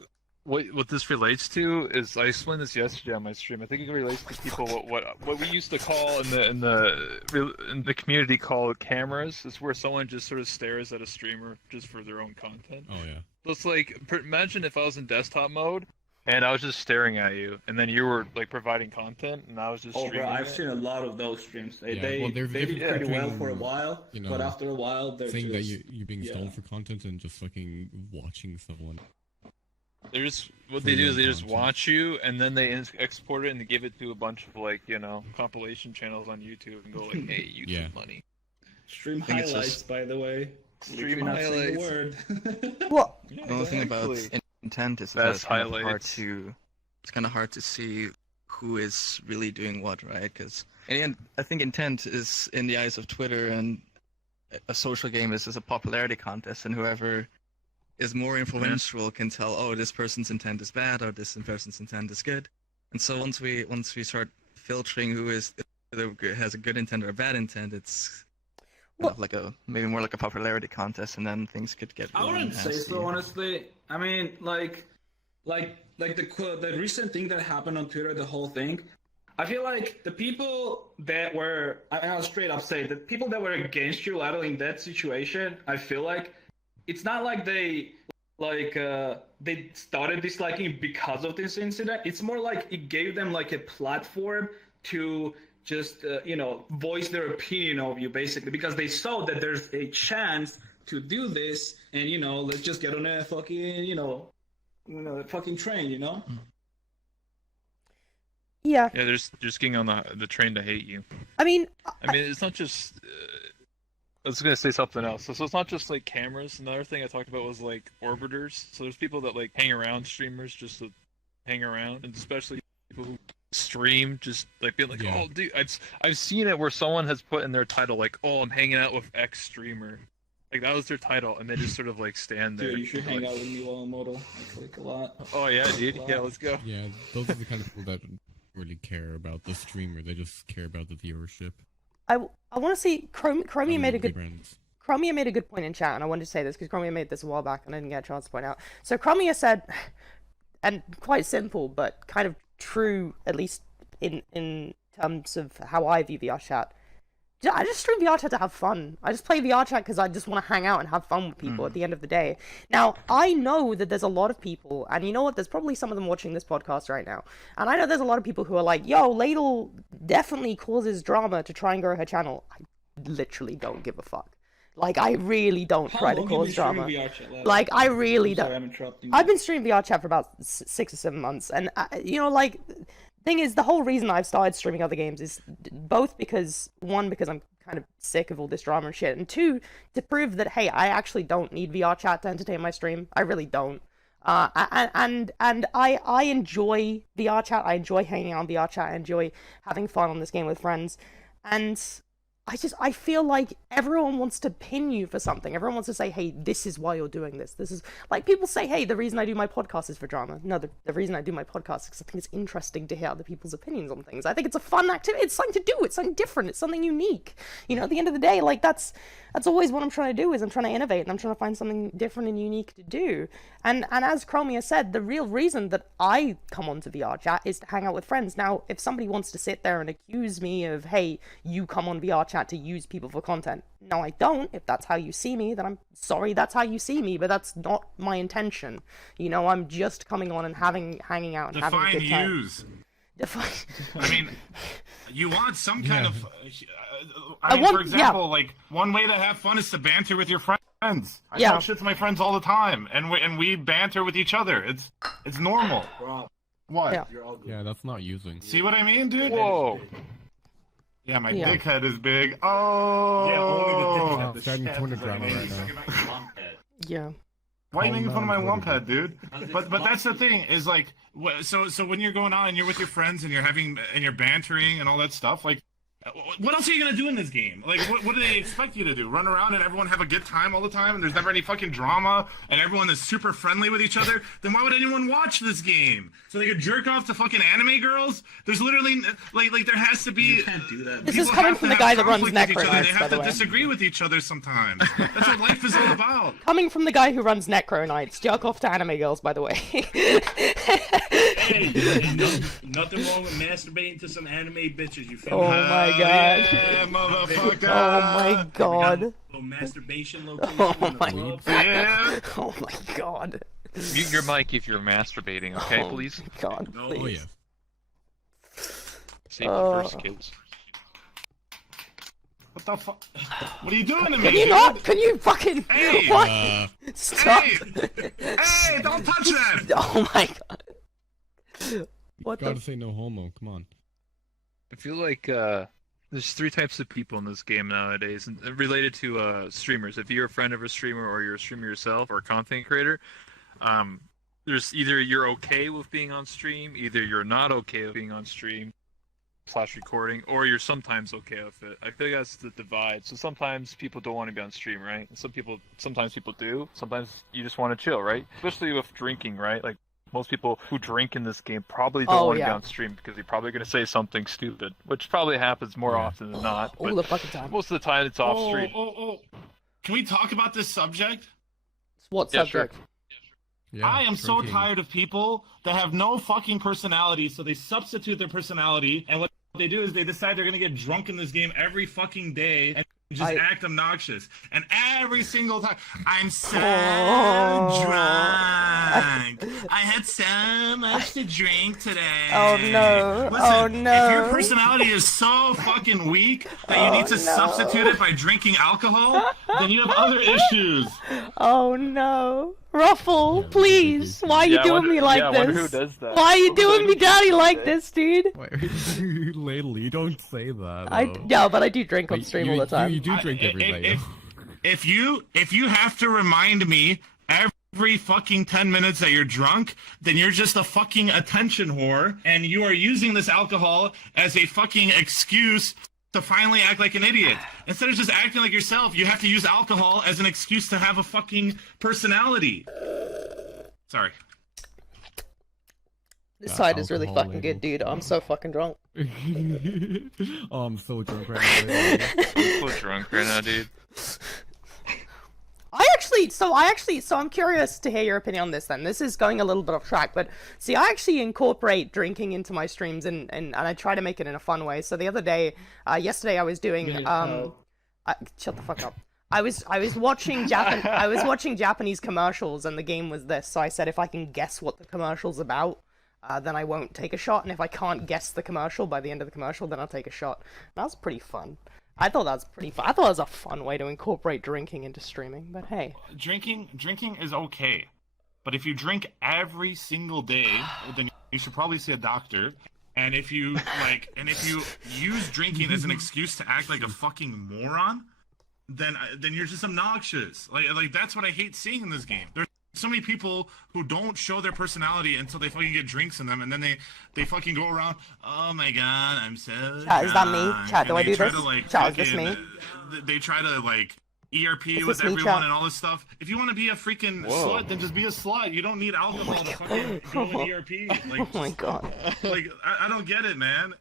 what this relates to is, I explained this yesterday on my stream. I think it relates to people what we used to call in the community called cameras. Is where someone just sort of stares at a streamer just for their own content. Oh yeah. So it's like, imagine if I was in desktop mode and I was just staring at you, and then you were like providing content, and I was just streaming. Bro, I've seen a lot of those streams. They well, did pretty well for a while, you know, but after a while, they're saying just, that you're being stolen for content and just fucking watching someone. They're just, what they do is they just watch you, and then they export it and they give it to a bunch of, like, you know, compilation channels on YouTube and go like, hey, YouTube money. Stream highlights, by the way. Stream not saying highlights. the word. Well, The only thing about intent is that That's it's kind of highlights. hard to see who is really doing what, right? Because in the end, I think intent is in the eyes of Twitter and a social game is a popularity contest, and whoever is more influential can tell, oh, this person's intent is bad or this person's intent is good. And so once we start filtering who has a good intent or a bad intent, it's kind of like maybe more like a popularity contest, and then things could get really I wouldn't say nasty. so, honestly. I mean, like the recent thing that happened on Twitter, the whole thing. I feel like the people that were, I'll straight up say, the people that were against you, Lado, in that situation, I feel like it's not like they started disliking because of this incident. It's more like it gave them like a platform to just voice their opinion of you, basically, because they saw that there's a chance to do this, and let's just get on a fucking fucking train, Yeah. Yeah, they're just getting on the train to hate you. I mean, it's not just. I was gonna say something else. So it's not just like cameras. Another thing I talked about was like orbiters. So there's people that like hang around streamers just to hang around, and especially people who stream just like being like, oh, dude, I've seen it where someone has put in their title like, oh, I'm hanging out with X streamer. Like that was their title, and they just sort of like stand there. Dude, you should hang out with me while I'm modal. I click a lot. Oh yeah, dude. Yeah, let's go. Yeah, those are the kind of people that really care about the streamer. They just care about the viewership. I want to see Chromia made a good point in chat, and I wanted to say this because Chromia made this a while back, and I didn't get a chance to point out. So Chromia said, and quite simple, but kind of true, at least in terms of how I view VRChat. I just stream VRChat to have fun. I just play VRChat because I just want to hang out and have fun with people at the end of the day. Now, I know that there's a lot of people, and you know what? There's probably some of them watching this podcast right now. And I know there's a lot of people who are like, yo, Ladle definitely causes drama to try and grow her channel. I literally don't give a fuck. Like, I really don't try to cause drama. Like, I really don't. I've been streaming VRChat for about 6 or 7 months, and, thing is, the whole reason I've started streaming other games is both because, one, because I'm kind of sick of all this drama and shit, and two, to prove that, hey, I actually don't need VRChat to entertain my stream. I really don't. And I enjoy VRChat. I enjoy hanging out on VRChat. I enjoy having fun on this game with friends. And I feel like everyone wants to pin you for something. Everyone wants to say, hey, this is why you're doing this. This is, like, people say, hey, the reason I do my podcast is for drama. No, the reason I do my podcast is because I think it's interesting to hear other people's opinions on things. I think it's a fun activity. It's something to do. It's something different. It's something unique. At the end of the day, like, that's always what I'm trying to do, is I'm trying to innovate, and I'm trying to find something different and unique to do. And as Chromia said, the real reason that I come onto VRChat is to hang out with friends. Now, if somebody wants to sit there and accuse me of, hey, you come on VRChat to use people for content. No, I don't. If that's how you see me, then I'm sorry that's how you see me, but that's not my intention. I'm just coming on and hanging out and having a good time. I mean, you want some kind Yeah. of. I I mean, want- for example, like one way to have fun is to banter with your friends. I Yeah. talk shit to my friends all the time, and we banter with each other. It's normal. Rob, What? Yeah. you're ugly. Yeah, that's not using. See what I mean, dude? Whoa. Yeah, my Yeah. dick head is big. Oh. Yeah, only the dick Wow, head, the starting shaft Twitter is drama like right now. about your lump head. Yeah. Why are you Calm making fun of my down, lump Twitter, head, dude? But that's the thing is like, so when you're going out and you're with your friends and you're bantering and all that stuff, like, what else are you gonna do in this game? Like, what do they expect you to do? Run around and everyone have a good time all the time, and there's never any fucking drama, and everyone is super friendly with each other? Then why would anyone watch this game? So they could jerk off to fucking anime girls? There's literally like there has to be. You can't do that. This is people coming have from to the have guy that runs conflict with each other. Necro They Nights, by have the to way. disagree with each other sometimes. That's what life is all about. Coming from the guy who runs Necro Nights, jerk off to anime girls, by the way. Hey, nothing wrong with masturbating to some anime bitches, you feel Oh me? my god. Yeah, motherfucker. Oh my god. Little masturbation location Oh in the my club. Yeah. Oh my god. Mute your mic if you're masturbating, okay, Oh please? my god, No. Oh please. yeah. Safety Oh. first, kids. What the fuck? What are you doing to me? Can you dude? not? Can you fucking... Hey! What? Stop. Hey, don't touch that! Oh my god. What Gotta the... say no homo. Come on. I feel like there's three types of people in this game nowadays, and related to streamers. If you're a friend of a streamer, or you're a streamer yourself, or a content creator, there's either you're okay with being on stream, either you're not okay with being on stream / recording, or you're sometimes okay with it. I feel like that's the divide. So sometimes people don't want to be on stream, right? And sometimes people do. Sometimes you just want to chill, right? Especially with drinking, right? Like most people who drink in this game probably don't Oh, want to be yeah. on stream because you're probably going to say something stupid, which probably happens more Yeah. often than not. All But the fucking time. most of the time it's off stream. Oh. Can we talk about this subject? What Yeah, sure. subject? Yeah, I am so drinking. tired of people that have no fucking personality, so they substitute their personality, and what they do is they decide they're gonna get drunk in this game every fucking day and just act obnoxious. And every single time, I'm so drunk. I had so much to drink today. Oh no. Listen, Oh no. if your personality is so fucking weak that you need to substitute it by drinking alcohol, then you have other issues. Oh no. Ruffle, please. Why are you Yeah, I doing wonder- me like yeah, I wonder this? who does that. Why are you doing me daddy like this, dude? Why are you lately? Don't say that. No, but I do drink on Wait, stream you, all the time. You do drink every day. If you have to remind me every fucking 10 minutes that you're drunk, then you're just a fucking attention whore, and you are using this alcohol as a fucking excuse to finally act like an idiot. Instead of just acting like yourself, you have to use alcohol as an excuse to have a fucking personality. Sorry. This That side is really alcohol fucking label. good, dude. I'm so fucking drunk. Oh, I'm so drunk right now. I'm so drunk right now, dude. So I'm curious to hear your opinion on this then. This is going a little bit off track, but see, I actually incorporate drinking into my streams and I try to make it in a fun way. So the other day, yesterday I was doing, shut the fuck up. I was watching Japanese commercials and the game was this. So I said if I can guess what the commercial's about, then I won't take a shot. And if I can't guess the commercial by the end of the commercial, then I'll take a shot. That was pretty fun. I thought that was pretty fun. I thought it was a fun way to incorporate drinking into streaming, but hey. Drinking is okay. But if you drink every single day, then you should probably see a doctor. And if you use drinking as an excuse to act like a fucking moron, then you're just obnoxious. Like that's what I hate seeing in this game. There's so many people who don't show their personality until they fucking get drinks in them, and then they fucking go around, oh my god, I'm so Chat, is that me? drunk," Chat, do and I they do try this? to, like, Chat, is this fucking- me? They try to like ERP Is with this me, everyone chat? and all this stuff. If you want to be a freaking Whoa. slut, then just be a slut. You don't need alcohol to fucking go in ERP. Like, Oh my god. like I don't get it, man.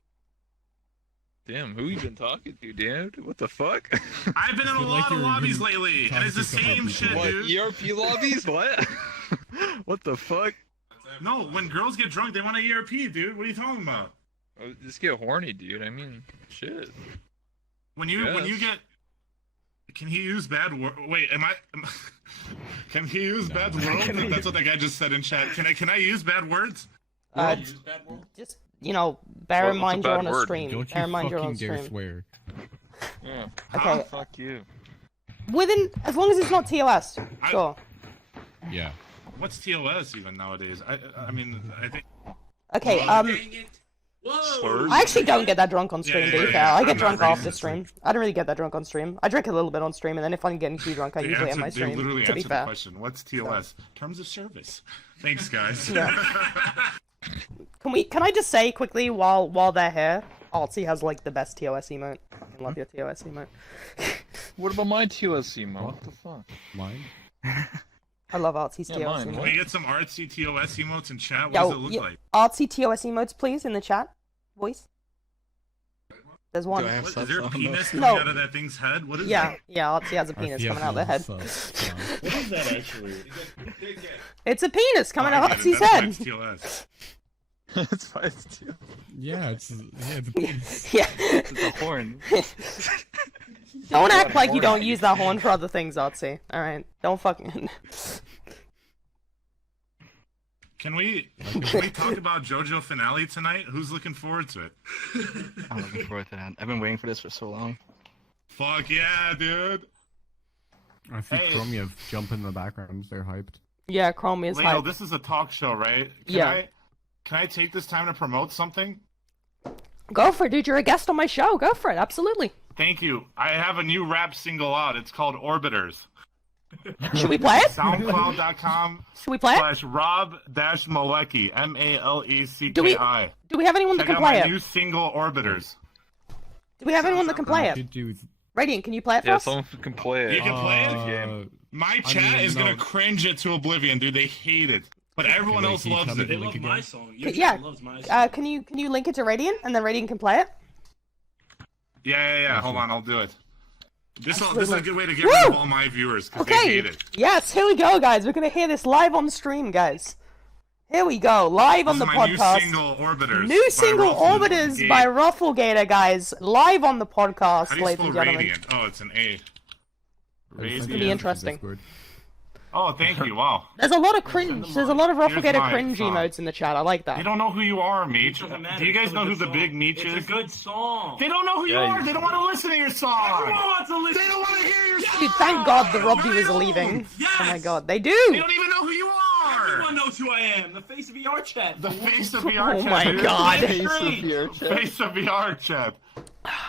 Damn, who you been talking to, dude? What the fuck? I've been in a feel like lot of you're lobbies really lately, and it's the talking to same a shit, couple What, dude. ERP lobbies? What? What the fuck? No, when girls get drunk, they want an ERP, dude. What are you talking about? Oh, just get horny, dude. I mean, shit. When you Yes. get, can he use bad word? Wait, can he use bad words? That's what that guy just said in chat. Can I use bad words? Uh, Use bad word? you know, bear What- in what's a mind you're bad on a word? stream. Don't Bear you in mind you're on fucking a dare stream. swear. Yeah. Okay. Fuck you. Within, as long as it's not TOS. Sure. Yeah. What's TOS even nowadays? I mean, I think. Okay, Dang it. Whoa! Slurs? I actually don't get that drunk on stream, Yeah, to be yeah, fair. yeah. I I'm get not drunk racist. after stream. I don't really get that drunk on stream. I drink a little bit on stream, and then if I'm getting too drunk, I usually end my They stream, literally to be answered the fair. question. What's TOS? Terms of service. Thanks, guys. Yeah. Can I just say quickly, while they're here, Artsy has, like, the best TOS emote. I love your TOS emote. What about my TOS emo? What the fuck? Mine? I love Artsy's Yeah, TOS mine. Can emote. we get some artsy TOS emotes in chat? What Yo, does it look like? Artsy TOS emotes, please, in the chat. Voice. There's one. Do I have What, is subs there a on penis those? coming No. out of that thing's head? What is Yeah, that? yeah, Artsy has a penis coming out of their head. What is that actually? It's a penis coming Oh, out I of get it. Artsy's That's why head. it's TOS. It's fine. It's Yeah, it's a penis. Yeah. a horn. Don't act like you don't use that horn for other things, Artsy. Alright? Don't fucking... Can we talk about JoJo finale tonight? Who's looking forward to it? I'm looking forward to that. I've been waiting for this for so long. Fuck yeah, dude. I see Hey. Chromiev jump in the background. They're hyped. Yeah, Chrome is Leo, hype. this is a talk show, right? Yeah. Can I take this time to promote something? Go for it, dude. You're a guest on my show. Go for it. Absolutely. Thank you. I have a new rap single out. It's called Orbiters. Should we play it? SoundCloud.com Should we play it? /Rob-Malecki, M-A-L-E-C-K-I. Do we have anyone that Check can out play my it? new single, Orbiters. Do we have anyone that can play it? Could do- Radiant, can you play it for Yeah, us? someone can play it. You can play it? Game. My I chat mean, is gonna no. cringe it to oblivion, dude. They hate it, but everyone wait, else can you loves tell me it. They the love link my again? song. Your Yeah. chat loves my song. Can you link it to Radiant, and then Radiant can play it? Yeah. Hold on, I'll do it. This is a good way to get Woo! rid of all my viewers because they Okay. hate it. Yes, here we go, guys. We're gonna hear this live on stream, guys. Here we go, live on This the is my podcast. new single, Orbiters. New by single Roflgator. Orbiters by Roflgator, guys. Live on the podcast, How do you ladies spell and gentlemen. radiant? Oh, it's an A. I just sent Radiant. it be to the interesting. Discord. Oh, thank you. Wow. There's a lot of cringe. There's a lot of Here's Roflgator my cringe song. emotes in the chat. I like They that. don't know who you are, Meech. Doesn't matter. Do you guys It's a know who good the song. Big Meech It's is? a good song. They don't know who you Yeah, are. They don't want to listen to your song. Everyone wants to listen. They don't want to hear your song. Dude, thank God the Rob They viewers are don't. leaving. Yes. Oh my God, they They do. don't even know who you are. Everyone knows who I am. The face of VRChat. The face of VR Oh chat. my dude. God. Face of VR chat.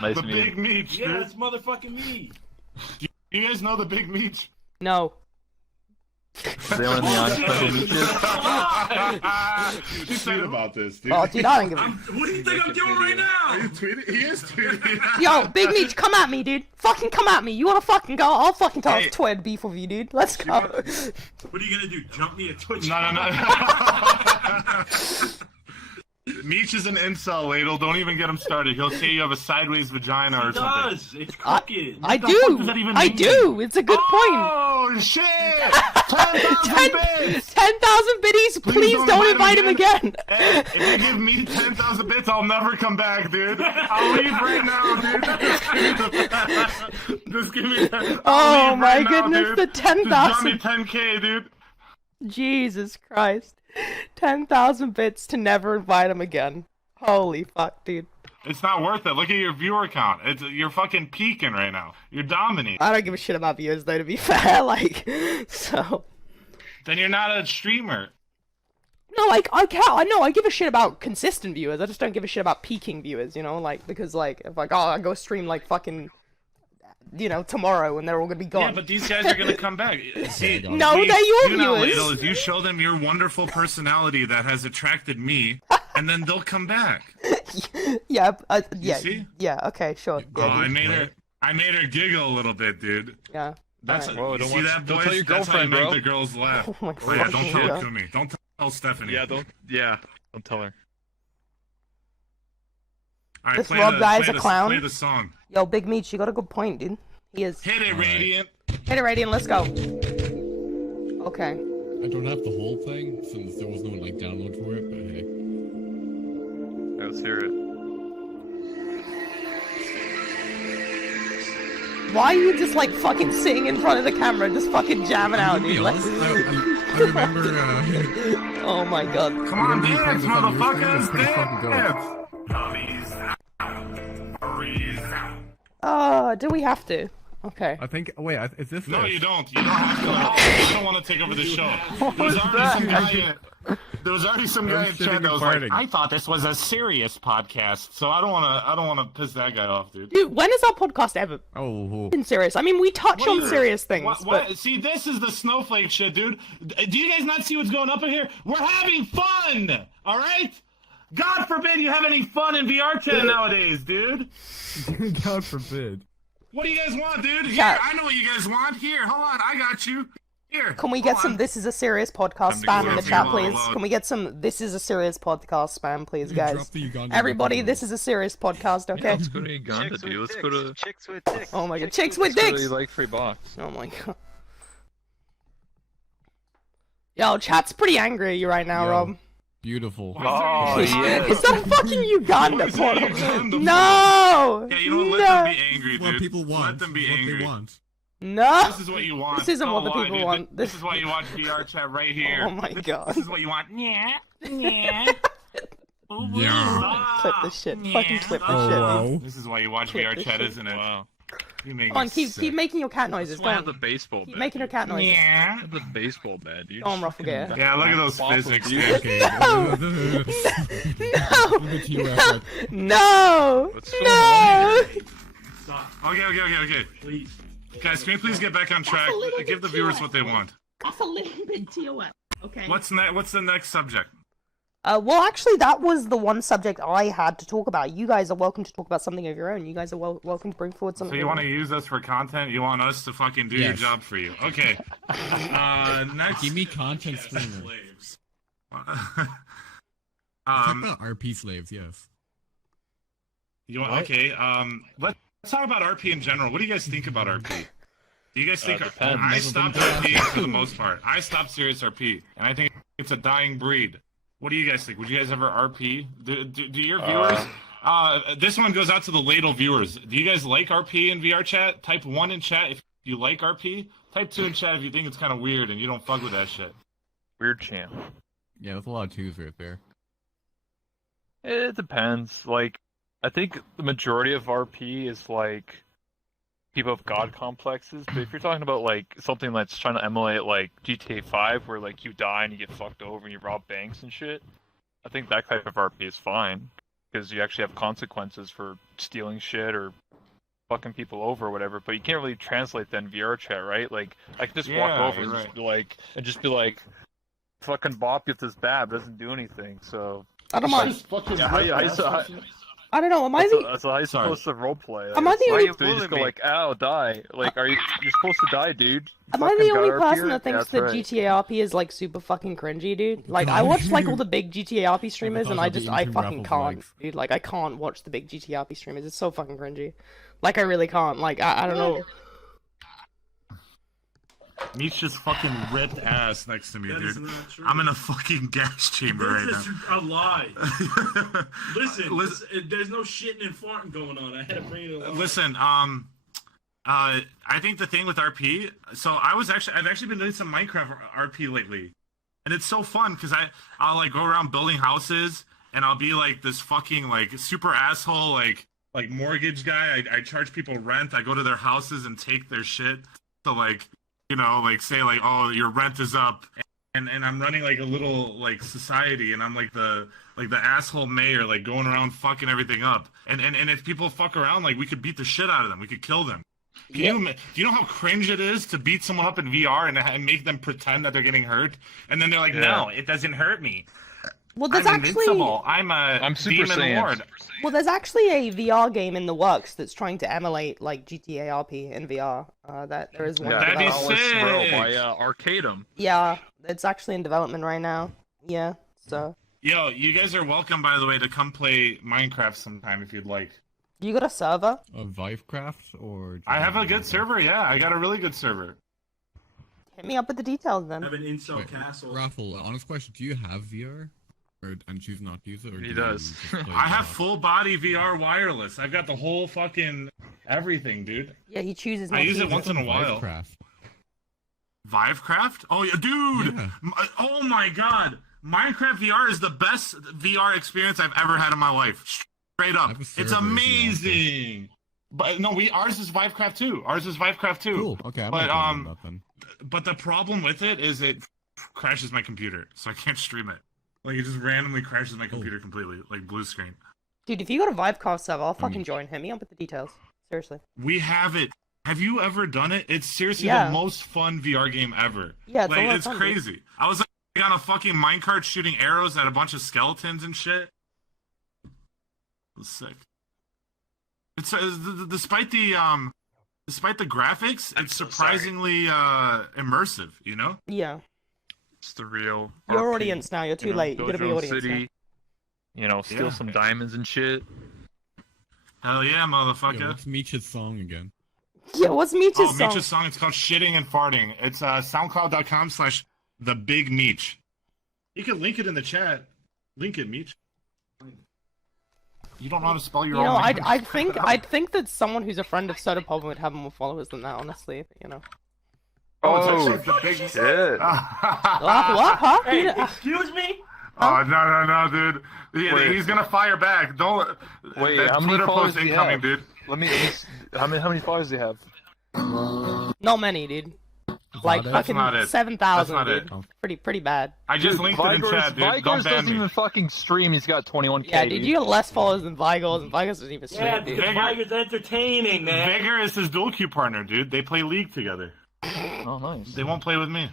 Nice The meeting Big Meech, Yeah, dude. that's motherfucking me. You guys know the Big Meech? No. They were in the unspecial meet. He said about this, dude. Oh, dude, I don't give a. What do you think I'm doing right now? He is tweeting. Yo, Big Meech, come at me, dude. Fucking come at me. You wanna fucking go? I'll fucking tell Hey. Twid beef with you, dude. Let's go. What are you gonna do? Jump me at Twitch? No. Meech is an incel, Ladle. Don't even get him started. He'll say you have a sideways vagina or It something. does. It's crooked. I the fuck does that do. even I mean? do. It's a good point. Oh, shit! 10,000 bits! 10,000 biddies, please don't invite him again. Hey, if you give me 10,000 bits, I'll never come back, dude. I'll leave right now, dude. Just give me 10. Oh my goodness, dude. the Just drop 10,000. me 10K, dude. Jesus Christ. 10,000 bits to never invite him again. Holy fuck, dude. It's not worth it. Look at your viewer count. You're fucking peaking right now. You're dominating. I don't give a shit about viewers though, to be fair. Like, so. Then you're not a streamer. No, like, I can't. I know, I give a shit about consistent viewers. I just don't give a shit about peaking viewers, you know? Like, because, like, if, like, oh, I go stream, like, fucking, you know, tomorrow and they're all gonna be gone. Yeah, but these guys are gonna come back. See, No, we- they're your you know, viewers. Ladle, is you show them your wonderful personality that has attracted me, and then they'll come back. Yeah, yeah, see? yeah, okay, sure. Oh, Yeah, I dude. made her giggle a little bit, dude. Yeah. That's Alright. Whoa, you don't see want- that, don't boys? tell your That's how you girlfriend, make bro. the girls laugh. Oh my Oh, yeah, don't fucking tell God. it to me. Don't tell Stephanie. Don't tell her. All right, This play Rob the, guy's play a the, clown. Play the song. Yo, Big Meech, you got a good point, dude. He is. Hit it, All right. Radiant. Hit it, Radiant, let's go. Okay. I don't have the whole thing since there was no like download for it, but hey. Let's hear it. Why are you just like fucking sitting in front of the camera, just fucking jamming out, To be dude? Like... honest, I remember. Oh my god. Come on, dance, motherfuckers, pretty fucking dope. dance! Do we have to? Okay. I think. Wait, is this? No, this? you don't. You don't have to at all. You don't want to take over the show. There was already some guy in chat that was like, I thought this was a serious podcast, so I don't want to piss that guy off, dude. Dude, when has our podcast ever Oh. been serious? I mean, we touch on serious things, What? See, this is the snowflake shit, dude. Do you guys not see what's going up in here? We're having fun, all right? God forbid you have any fun in VRChat nowadays, dude. God forbid. What do you guys want, dude? Here, Chat. I know what you guys want. Here, hold on, I got you. Here. Can we get some "This is a serious podcast" spam in the chat, please? loud. Can we get some "This is a serious podcast" spam, please, guys? Drop the Ugandan Everybody, referendum. this is a serious podcast, okay? Let's go to Uganda, dude. Let's go to. Chicks with dicks. Oh my god, chicks with Let's go dicks! to like free box. Oh my god. Yo, chat's pretty angry at you right now, Yo. Rob. Beautiful. Oh yeah. Is that fucking Uganda What is that portal? Uganda No! Yeah, you don't let no! them be angry, dude. What people want. Let them be what angry. they want. No! This is what you want. This isn't Oh, what the why, people dude? want. This is why you watch VRChat right here. Oh my god. This is what you want. Yeah. Yeah. Yeah. Clip this shit. Fucking clip this Oh, shit. wow. This is why you watch Clip this VRChat, shit. isn't it? Wow. You make Come on, me keep sick. making your cat noises. That's Go why I have on. the baseball Keep bat. making your cat noises. Yeah. I have the baseball bat, dude. Go on, Roflgator. Yeah, look at those Waffle, physics, dude. dude. Okay. No! No! What's No! going on No! Stop, Okay. please. Guys, can we please get back on track? That's a little Give the bit viewers TOS. what they want. That's a little bit TOS. Okay. What's the next subject? Well, actually, that was the one subject I had to talk about. You guys are welcome to talk about something of your own. You guys are welcome to bring forward something. So you of want to your use us for content? You want us to fucking do your Yes. job for you? Okay. Next. Give me content streamer. Talk um. about RP slaves, yes. You want? Okay. Let's talk about RP in general. What do you guys think about RP? Do you guys think depends. I Never stopped been to RP for the most part? I stopped serious RP, and I think it's a dying breed. What do you guys think? Would you guys ever RP? Do your viewers? This one goes out to the ladle viewers. Do you guys like RP in VRChat? Type 1 in chat if you like RP. Type 2 in chat if you think it's kind of weird and you don't fuck with that shit. Weird champ. Yeah, that's a lot of twos right there. It depends. Like, I think the majority of RP is like people have god complexes, but if you're talking about like something that's trying to emulate like GTA 5, where like you die and you get fucked over and you rob banks and shit, I think that type of RP is fine because you actually have consequences for stealing shit or fucking people over or whatever. But you can't really translate that in VRChat, right? Like I can just walk Yeah, over you're and just be like, fucking bop you with this bab doesn't do anything. So I don't mind. yeah, how I don't know. Am I the? that's how you supposed to roleplay. Am I the only- So you just go like, ow, die. Like, you're supposed to die, dude. Am I Fucking the only got person RP? that thinks That's that right. GTA RP is like super fucking cringy, dude? Like I watch like all the big GTA RP streamers, and I fucking raffles can't, legs. dude. Like I can't watch the big GTA RP streamers. It's so fucking cringy. Like I really can't. Like I don't know. Meat's just fucking ripped ass next to me, That is dude. not true. I'm in a fucking gas chamber right This is now. a lie. Listen, there's no shitting and farting going on. I had to bring it along. Listen, I think the thing with RP. So I've actually been doing some Minecraft RP lately, and it's so fun because I'll like go around building houses, and I'll be like this fucking like super asshole like mortgage guy. I charge people rent. I go to their houses and take their shit to like, you know, like say like, oh, your rent is up. And I'm running like a little like society, and I'm like the asshole mayor, like going around fucking everything up. And if people fuck around, like we could beat the shit out of them. We could kill them. Do you know how cringe it is to beat someone up in VR and make them pretend that they're getting hurt, and then they're like, no, it doesn't hurt me. Well, there's I'm actually invincible. I'm Super demon Saiyan. lord. well, there's actually a VR game in the works that's trying to emulate like GTA RP in VR. That there is one. Yeah, That'd be developed. sick. Swirl by Arcadum. Yeah, it's actually in development right now. Yeah, so Yo, you guys are welcome, by the way, to come play Minecraft sometime if you'd like. you got a server? A Vivecraft or? I have a good server. Yeah, I got a really good server. Hit me up with the details then. I have an incel Wait, castle. Raffle, honest question: do you have VR? and choose not to use it? Or He do does. you just play I have without? full body VR wireless. I've got the whole fucking everything, dude. Yeah, he chooses. I not use to it once in a while. Minecraft. Vivecraft? Oh yeah, dude! Yeah. Oh my god! Minecraft VR is the best VR experience I've ever had in my life. Straight I up, have a server it's if you want to. amazing. But no, ours is Vivecraft too. Ours is Vivecraft too. Cool. Okay, I'm But, not doing that then. But the problem with it is it crashes my computer, so I can't stream it. Like it just randomly crashes my computer completely, like blue screen. Dude, if you got a Vivecraft server, I'll I mean- fucking join. Hit me up with the details. Seriously. We have it. Have you ever done it? It's seriously Yeah. the most fun VR game ever. Yeah, it's a Like lot of it's fun, dude. crazy. I was like on a fucking minecart shooting arrows at a bunch of skeletons and shit. It was sick. It's despite the graphics, it's surprisingly immersive. You know? Yeah. It's the real. Your RP, audience now. You're too you know, late. You build gotta be your own audience now. city. You know, steal Yeah. some diamonds and shit. Hell yeah, motherfucker! Yeah, what's Meech's song again? Yeah, what's Meech's Oh, song? Meech's song. It's called "Shitting and Farting." It's soundcloud.com/thebigmeech. You can link it in the chat. Link it, Meech. You don't know how to spell your You know, own name. I'd think that someone who's a friend of Soda Pop would have more followers than that. Honestly, you know. Oh, it's actually the big shit. What? Huh? Hey, You know- excuse me? Oh no, dude! Wait. He's gonna fire back. Don't. Wait, that how many Twitter followers post do you incoming, have? dude. Let me how many followers do you have? Not many, dude. Like That's fucking not it. 7,000, That's not dude. it. Pretty bad. I just linked it in chat, dude. Don't Vigors ban doesn't me. even fucking stream. He's got 21k. Yeah, dude, you got less followers than Vigors, and Vigors doesn't even stream, Yeah, dude. because Tiger's entertaining, man. Vigor is his dual queue partner, dude. They play League together. Oh, nice. They won't play with me.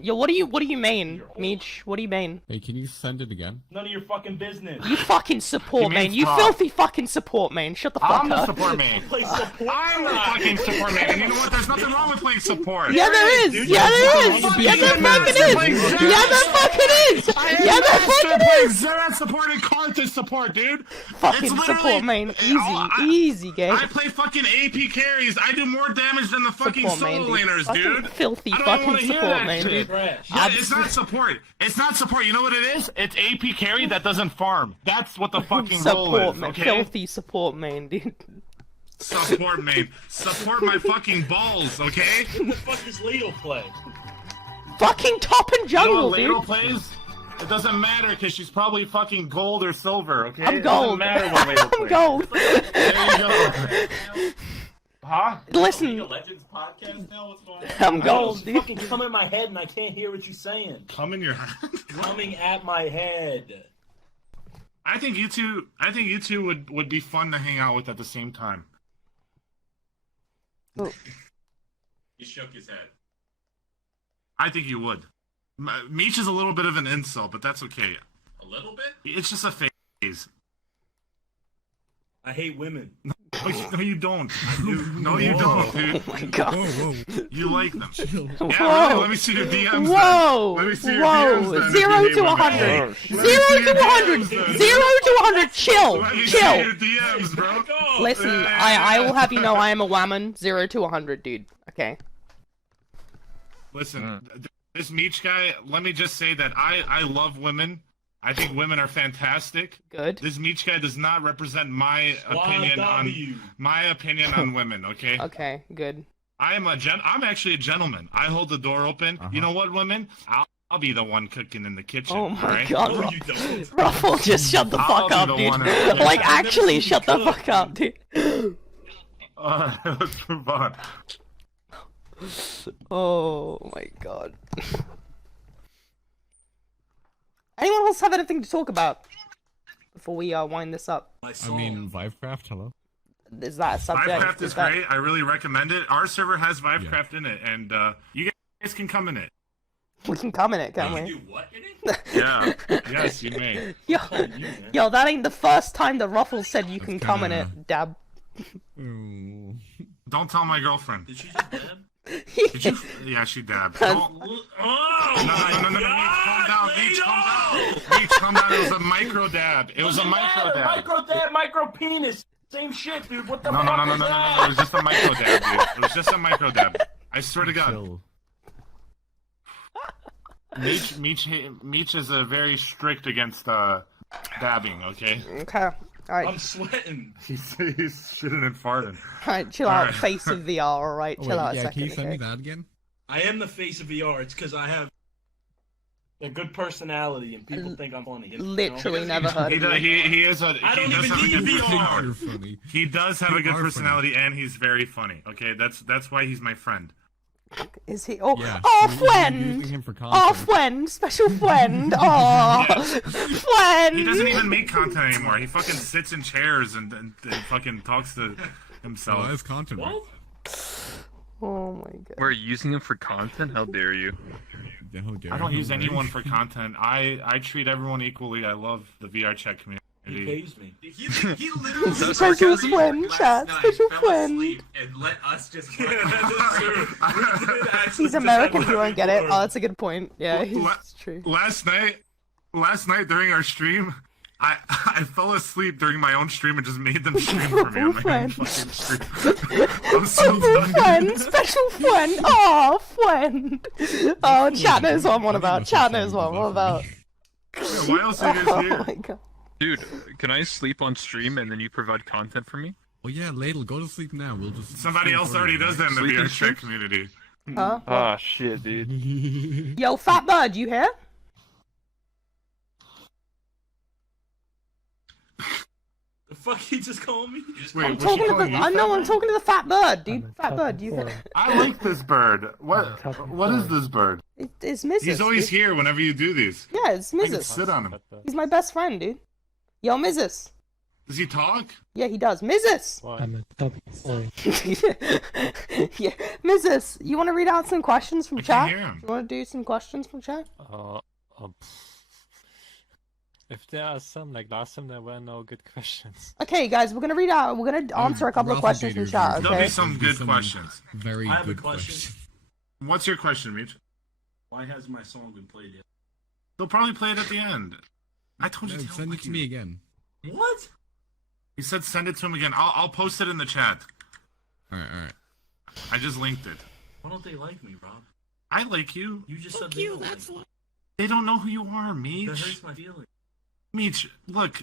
Yo, what do you main, Meech? What do you main? Hey, can you send it again? None of your fucking business. You fucking support, He man. means You Rob. filthy fucking support, man. Shut the fuck I'm the up. support main. Play support. I'm the fucking support man. And you know what? There's nothing wrong with playing support. Yeah, there is. Dude, Yeah, there is. fucking Yeah, there fucking Xerath. is. Playing Xerath. Yeah, there fucking is. Yeah, there fucking is. Xerath support and Karthus support, dude. Fucking It's literally- support, man. Easy, I- easy game. I play fucking AP carries. I do more damage than the fucking Support, man, solo dude. laners, Fucking dude. filthy I don't even wanna fucking hear support, that man, shit. dude. Trash. Yeah, it's not support. It's not support. You know what it is? It's AP carry that doesn't farm. That's what the fucking role Support, is, man. okay? Filthy support, man, dude. Support, mate. Support my fucking balls, okay? What the fuck does Ladle play? Fucking top and You know jungle, what dude. Ladle plays? It doesn't matter because she's probably fucking gold or silver, okay? I'm It doesn't gold. matter what Ladle I'm plays. gold. There you go. Huh? Listen, Legends podcast now? What's going on? I'm gold, It's dude. fucking come in my head and I can't hear what you're saying. Come in your hand. Coming at my head. I think you two would be fun to hang out with at the same time. He shook his head. I think you would. Meech is a little bit of an insult, but that's okay. A little bit? It's just a phase. I hate women. No, you don't. No, you don't, dude. Oh my god. Whoa, whoa. You like them. Chill. Yeah, Whoa. really? Let me see your DMs. Whoa! Then. Let me see your Whoa! DMs. Then, if 0 you to hate women. 100. Let me 0 see to your 100. DMs, then. 0 to 100. Chill. Let me see Chill. your DMs, bro. Listen, I will have you know I am a whammon. 0 to 100, dude. Okay. Listen, this Meech guy. Let me just say that I love women. I think women are fantastic. Good. This Meech guy does not represent my opinion on women. Okay. Okay. Good. I'm actually a gentleman. I hold the door open. You know what, women? I'll be the one cooking in the kitchen. Oh my alright? god. No, you don't. Ruffle, just shut the I'll fuck be up, the dude. one who- Like, actually, shut the fuck up, dude. Let's move on. Oh my god. Anyone else have anything to talk about before we wind this up? My I song. mean, Vivecraft, hello? Is that a subject? Vivecraft is that... great. I really recommend it. Our server has Vivecraft in it, and you guys can come in it. We can come in it, can't You we? do what in it? Yeah. Yes, you may. Yo, that ain't the first time that Ruffle said you can That's come in kinda- it, dab. Ooh. Don't tell my girlfriend. Did she just dab? Did you? Yeah, she dabbed. Don't... Oh! No, Meech, calm down. Meech, calm down. Meech, calm down. It was a micro dab. It was a micro dab. Micro dab, micro penis. Same shit, dude. What the No. fuck is It that? was just a micro dab, dude. It was just a micro dab. I swear to God. Chill. Meech is very strict against dabbing. Okay, Okay. Alright. I'm sweating. he's shitting and farting. Alright, chill out, Alright. face of VR, alright? Oh, Chill wait, out a yeah, second, can you send me okay? that again? I am the face of VR. It's because I have a good personality and people think I'm funny. Literally never heard of it. He is a. I don't he does even have a need good VR. personality. You're funny. He does have You a good are funny. personality, and he's very funny. Okay, that's why he's my friend. Is he? Oh, Yeah. oh, you're friend! using him for Oh, content. friend! Special friend! Oh, friend! He doesn't even make content anymore. He fucking sits in chairs and fucking talks to Oh, himself. that's content. right? Oh my god. We're using him for content? How dare you? How dare I don't you. use anyone for content. I treat everyone equally. I love the VRChat community. He pays me. He literally Is that Special sarcasm? friend, last chat. night Special fell friend. asleep and let us just. He's American, he won't get it. Oh, that's a good point. Yeah, it's true. Last night during our stream, I fell asleep during my own stream and just made them stream for me on my own fucking stream. I'm so Special friend, special friend, oh, friend. Oh, chat knows what I'm on about. Chat knows what I'm on about. Why else are you guys Oh here? my god. Dude, can I sleep on stream and then you provide content for me? Oh yeah, Ladle, go to sleep now. We'll just. Somebody else already does that in the Sleep in VRChat strips? community. Huh? Ah, shit, dude. Yo, Fat Bird, you here? The fuck he just called me? Wait, I'm was she talking to calling the. you I know, fat? I'm talking to the Fat Bird, dude. Fat Bird, you here? I like this bird. What is this bird? It's Mrs. He's always dude. here whenever you do these. Yeah, it's I can Mrs. sit on him. He's my best friend, dude. Yo, Mrs. Does he talk? Yeah, he does. Mrs. I'm a top boy. Yeah, Mrs. You want to read out some questions from I can't chat? hear him. You want to do some questions from chat? If there are some, like last time, there were no good questions. Okay, guys, we're gonna read out. We're gonna answer a couple of questions from chat. There'll Okay. be some good questions. Very I have a good question. questions. What's your question, Mitch? Why hasn't my song been played yet? They'll probably play it at the end. I told you. No, to send it to me again. What? He said send it to him again. I'll post it in the chat. Alright. I just linked it. Why don't they like me, Rob? I like you. You just said they don't like me. They don't know who you are, That Meech. hurts my feelings. Meech, look,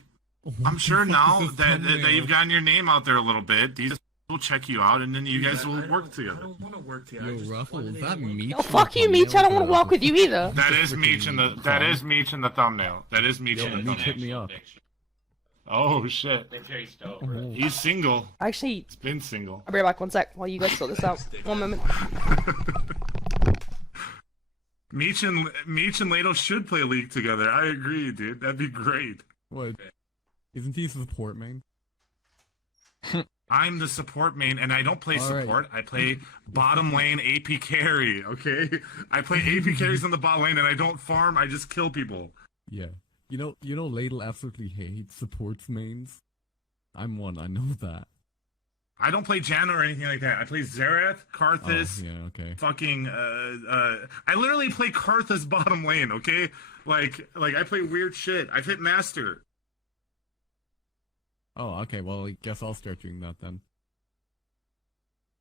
I'm sure now that you've gotten your name out there a little bit, these will check you out, and then you guys will work I together. don't want to work together. Yo, I just Ruffle, wanted is to that work. Meech? Oh, fuck you, Meech. I don't want to walk with you either. That is Meech in the thumbnail. That is Meech Yo, in the Meech thumbnail. hit me up. Oh shit. They chased over. He's single. Actually, He's been single. I'll be right back. 1 sec while you guys sort this out. 1 moment. Meech and Lato should play League together. I agree, dude. That'd be great. What? Isn't he support main? I'm the support main, and I don't play All right. support. I play bottom lane AP carry. Okay, I play AP carries on the bot lane, and I don't farm. I just kill people. Yeah. You know, Ladle absolutely hates supports mains. I'm one. I know that. I don't play Janna or anything like that. I play Xerath, Karthus, Oh, yeah. Okay. fucking. I literally play Karthus bottom lane. Okay, like I play weird shit. I've hit master. Oh, okay. Well, I guess I'll start doing that then.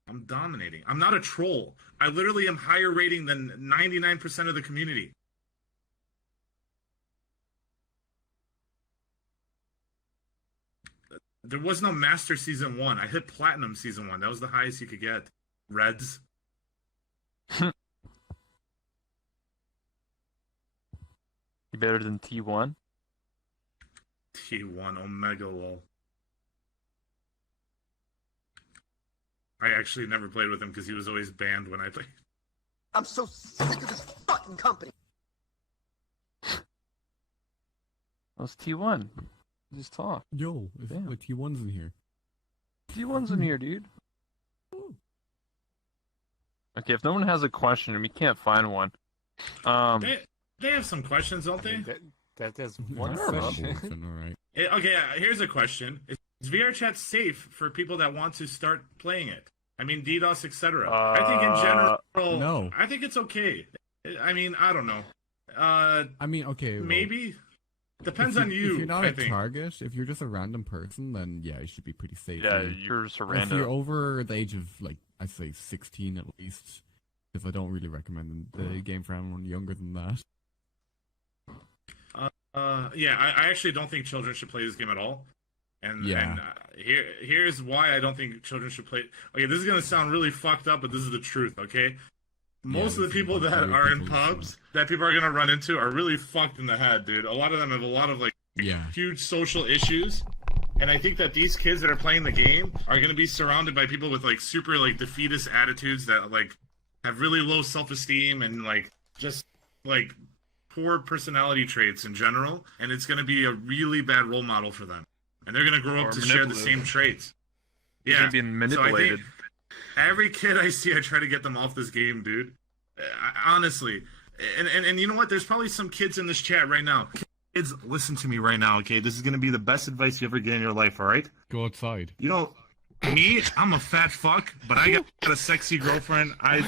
I'm dominating. I'm not a troll. I literally am higher rating than 99% of the community. There was no Master Season 1. I hit Platinum Season 1. That was the highest you could get. Reds. You better than T1? T1 Omega lol. I actually never played with him because he was always banned when I played. I'm so sick of this fucking company. That's T1. Just talk. Yo, if Damn. like T1's in here. T1's in here, dude. Okay, if no one has a question and we can't find one, They have some questions, don't they? There's one I don't know. question. All right. Okay, here's a question. Is VRChat safe for people that want to start playing it? I mean, DDoS, etc. I think in general, no. I think it's okay. I mean, I don't know. I mean, okay. Well, Maybe. Depends if on you, If you're not I a think. target, if you're just a random person, then yeah, you should be pretty safe. yeah, I mean, you're just a if random. you're over the age of, like, I'd say 16 at least, because I don't really recommend the game for anyone younger than that. Yeah, I actually don't think children should play this game at all. And Yeah. here's why I don't think children should play. Okay, this is gonna sound really fucked up, but this is the truth. Okay, most of the this is people what that very are in people pubs that people are gonna run into are really fucked in the head, dude. A lot of them have a lot of like Yeah. huge social issues. And I think that these kids that are playing the game are going to be surrounded by people with like super like defeatist attitudes that like have really low self-esteem and like just like poor personality traits in general. And it's going to be a really bad role model for them. And they're going to grow up Or to share the manipulative. same traits. They're Yeah. gonna be manipulated. So I think every kid I see, I try to get them off this game, dude. Honestly. And you know what? There's probably some kids in this chat right now. Kids, listen to me right now, okay? This is going to be the best advice you ever get in your life, all right? Go outside. You know, me, I'm a fat fuck, but I got a sexy girlfriend. I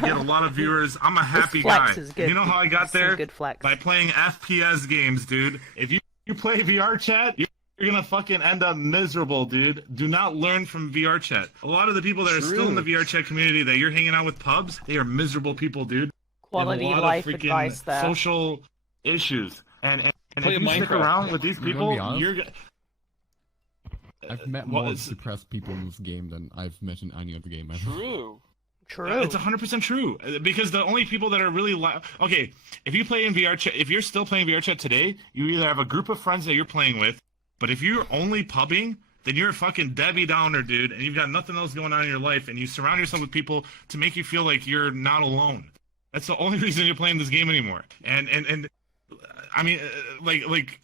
get a lot of viewers. I'm a happy guy. flex is good. You know how I got This is some there? good flex. By playing FPS games, dude. If you play VRChat, you're gonna fucking end up miserable, dude. Do not learn from VRChat. A lot of the people that are still in the VRChat community that you're hanging out with pubs, they are miserable people, dude. Quality And a lot life of freaking advice there. social issues. And Play if you stick Minecraft. around with these I'm gonna people, be honest. you're I've met well, more it's- depressed people in this game than I've met in any other game ever. True. True. It's 100% true because the only people that are really okay, if you play in VRChat, if you're still playing VRChat today, you either have a group of friends that you're playing with, but if you're only pubbing, then you're a fucking Debbie Downer, dude, and you've got nothing else going on in your life, and you surround yourself with people to make you feel like you're not alone. That's the only reason you're playing this game anymore. And I mean, like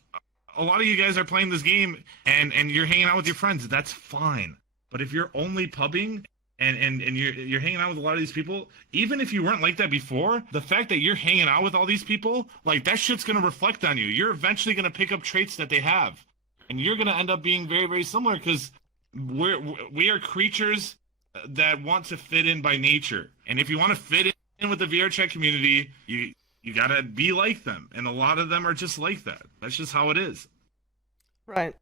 a lot of you guys are playing this game and you're hanging out with your friends. That's fine. But if you're only pubbing and you're hanging out with a lot of these people, even if you weren't like that before, the fact that you're hanging out with all these people, like that shit's gonna reflect on you. You're eventually gonna pick up traits that they have, and you're gonna end up being very, very similar because we are creatures that want to fit in by nature. And if you want to fit in with the VRChat community, you gotta be like them, and a lot of them are just like that. That's just how it is. Right.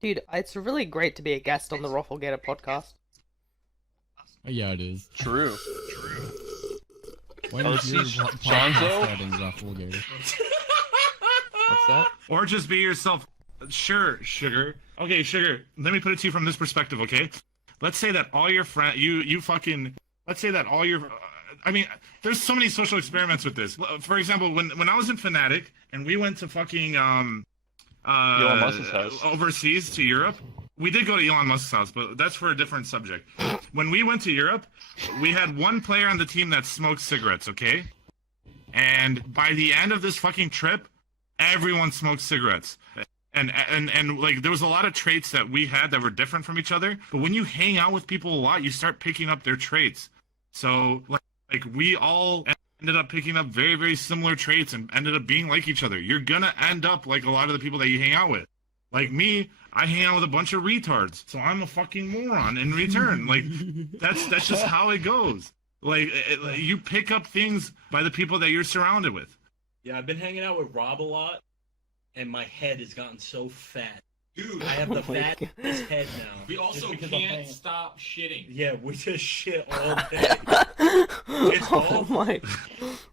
Dude, it's really great to be a guest on the Roflgator podcast. Yeah, it is. True. Why Oh, don't you see, podcast Shanzo? that in Roflgator? What's that? Or just be yourself. Sure, Sugar. Okay, Sugar, let me put it to you from this perspective, okay? Let's say that all your friends, you fucking, let's say that all your, I mean, there's so many social experiments with this. For example, when I was in Fnatic, and we went to fucking, Elon Musk's house. overseas to Europe, we did go to Elon Musk's house, but that's for a different subject. When we went to Europe, we had one player on the team that smoked cigarettes, okay? And by the end of this fucking trip, everyone smoked cigarettes. And like there was a lot of traits that we had that were different from each other. But when you hang out with people a lot, you start picking up their traits. So like we all ended up picking up very, very similar traits and ended up being like each other. You're gonna end up like a lot of the people that you hang out with. Like me, I hang out with a bunch of retards, so I'm a fucking moron in return. Like that's just how it goes. Like you pick up things by the people that you're surrounded with. Yeah, I've been hanging out with Rob a lot, and my head has gotten so fat. Dude, I have the Oh my fattest head now. we also Just because I'm can't hanging- stop shitting. Yeah, we just shit all day. Oh my!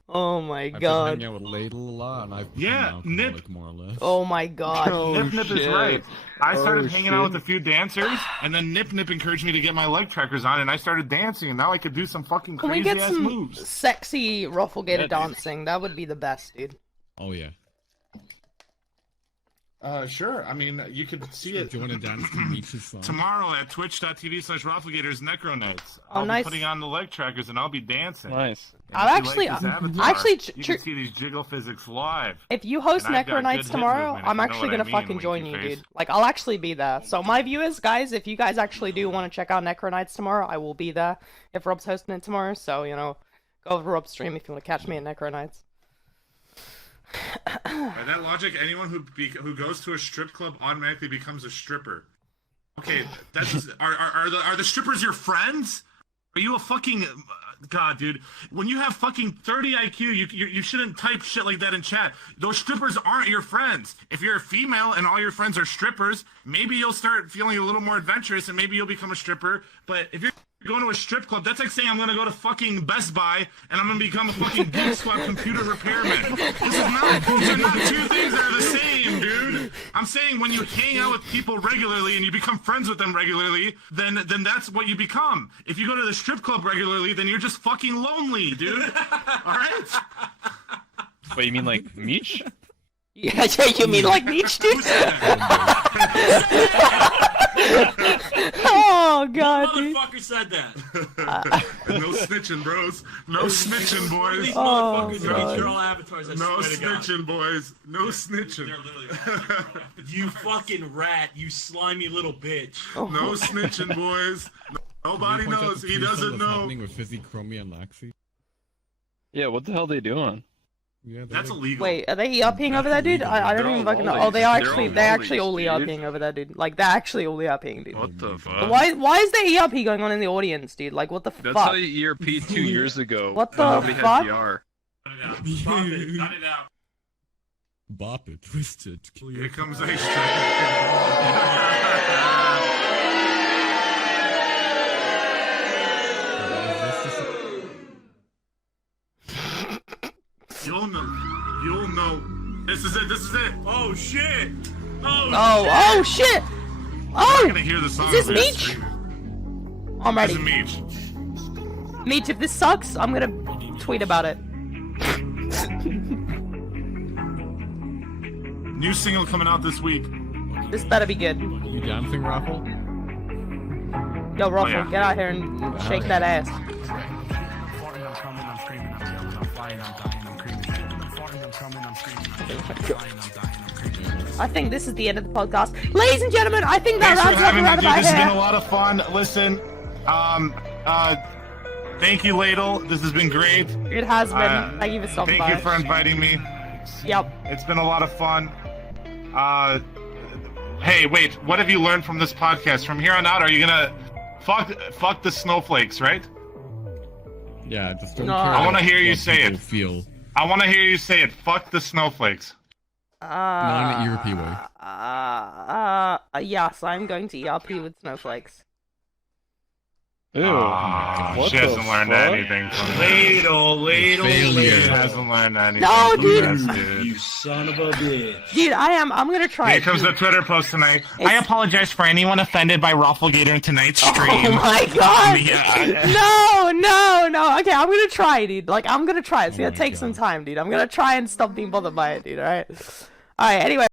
Oh my I've been god! hanging out with Ladle a lot, and I've Yeah, become Nip. alcoholic, more or less. Oh my god! Nip Nip is shit. right. I started Oh, hanging out shit. with a few dancers, and then Nip Nip encouraged me to get my leg trackers on, and I started dancing, and now I could do some fucking Can we crazy get ass some moves. sexy Roflgator Yeah, dude. dancing? That would be the best, dude. Oh yeah. Sure. I mean, you could see it Do you want to dance to Reach's song? tomorrow at twitch.tv/Roflgators Necro Nights. Oh, I'll nice. be putting on the leg trackers, and I'll be dancing. Nice. And I've if you actually- like this avatar, actually, you tr- can see these jiggle physics live. If you host And I've got Necro good Nights hip tomorrow, movement, if I'm you know actually what I gonna mean, fucking join winky you, face. dude. Like, I'll actually be there. So my viewers, guys, if you guys actually do want to check out Necro Nights tomorrow, I will be there. If Rob's hosting it tomorrow, so you know, go over to Rob's stream if you want to catch me at Necro Nights. By that logic, anyone who goes to a strip club automatically becomes a stripper. Okay, that's are the strippers your friends? Are you a fucking god, dude? When you have fucking 30 IQ, you shouldn't type shit like that in chat. Those strippers aren't your friends. If you're a female and all your friends are strippers, maybe you'll start feeling a little more adventurous and maybe you'll become a stripper. But if you're going to a strip club. That's like saying I'm gonna go to fucking Best Buy and I'm gonna become a fucking Geek Squad computer repairman. These are not two things that are the same, dude. I'm saying when you hang out with people regularly and you become friends with them regularly, then that's what you become. If you go to the strip club regularly, then you're just fucking lonely, dude. All right? Wait, you mean like Meech? Yeah, you mean like Meech, dude? Oh god, What dude. motherfucker said that? No snitching, bros. No snitching, boys. These Oh, motherfuckers God. are troll avatars. I No swear to God. snitching, boys. No snitching. They're literally You fucking rat, you slimy little bitch. No snitching, boys. Nobody Can you point out knows. the He threesome doesn't that's know. happening with Fizzy, Chromie, and Laxi? Yeah, what the hell are they doing? Yeah, they're That's like- illegal. Wait, are they ERPing over there, dude? I don't They're even all fucking know. lollies. Oh, they They're are all actually all lollies, dude. ERPing over there, dude. Like, they're actually all ERPing, dude. What the But fuck? why is there ERP going on in the audience, dude? Like, what the That's fuck? how you ERP 2 years ago. What the Nobody fuck? had VR. Cut it out. Stop it. Cut it out. Bop it, twist it. Here comes a You'll know. This is it. Oh shit! Oh, Oh shit! Oh! I'm gonna hear the song. Is this over your Meech? stream. I'm This ready. is Meech. Meech, if this sucks, I'm gonna tweet about it. New single coming out this week. This better be good. You dancing, Raffle? Yo, Ruffle, yeah. get out here and shake that ass. I think this is the end of the podcast. Ladies and gentlemen, I think that Thanks for rounds up having me, around dude. about This has been a here. lot of fun. Listen, thank you, Ladle. This has been great. It has been. Thank you for stopping Thank by. you for inviting me. Yep. It's been a lot of fun. Hey, wait. What have you learned from this podcast? From here on out, are you gonna fuck the snowflakes, right? Yeah, just don't No. care. I wanna about hear you what say people it. Feel. I want to hear you say it. Fuck the snowflakes. Not in an ERP way. Yes, I'm going to ERP with snowflakes. Ew. What She the hasn't learned fuck? anything from Ladle. She Failure. hasn't learned anything No, from dude. this, dude. You son of a bitch. Dude, I'm gonna try Here it. comes the dude. Twitter post tonight. I It's- apologize for anyone offended by Roflgator in tonight's stream. Oh my god! Yeah. No! Okay, I'm gonna try, dude. Like, I'm gonna try. It's Oh gonna my take some God. time, dude. I'm gonna try and stop being bothered by it, dude, alright? Alright, anyway.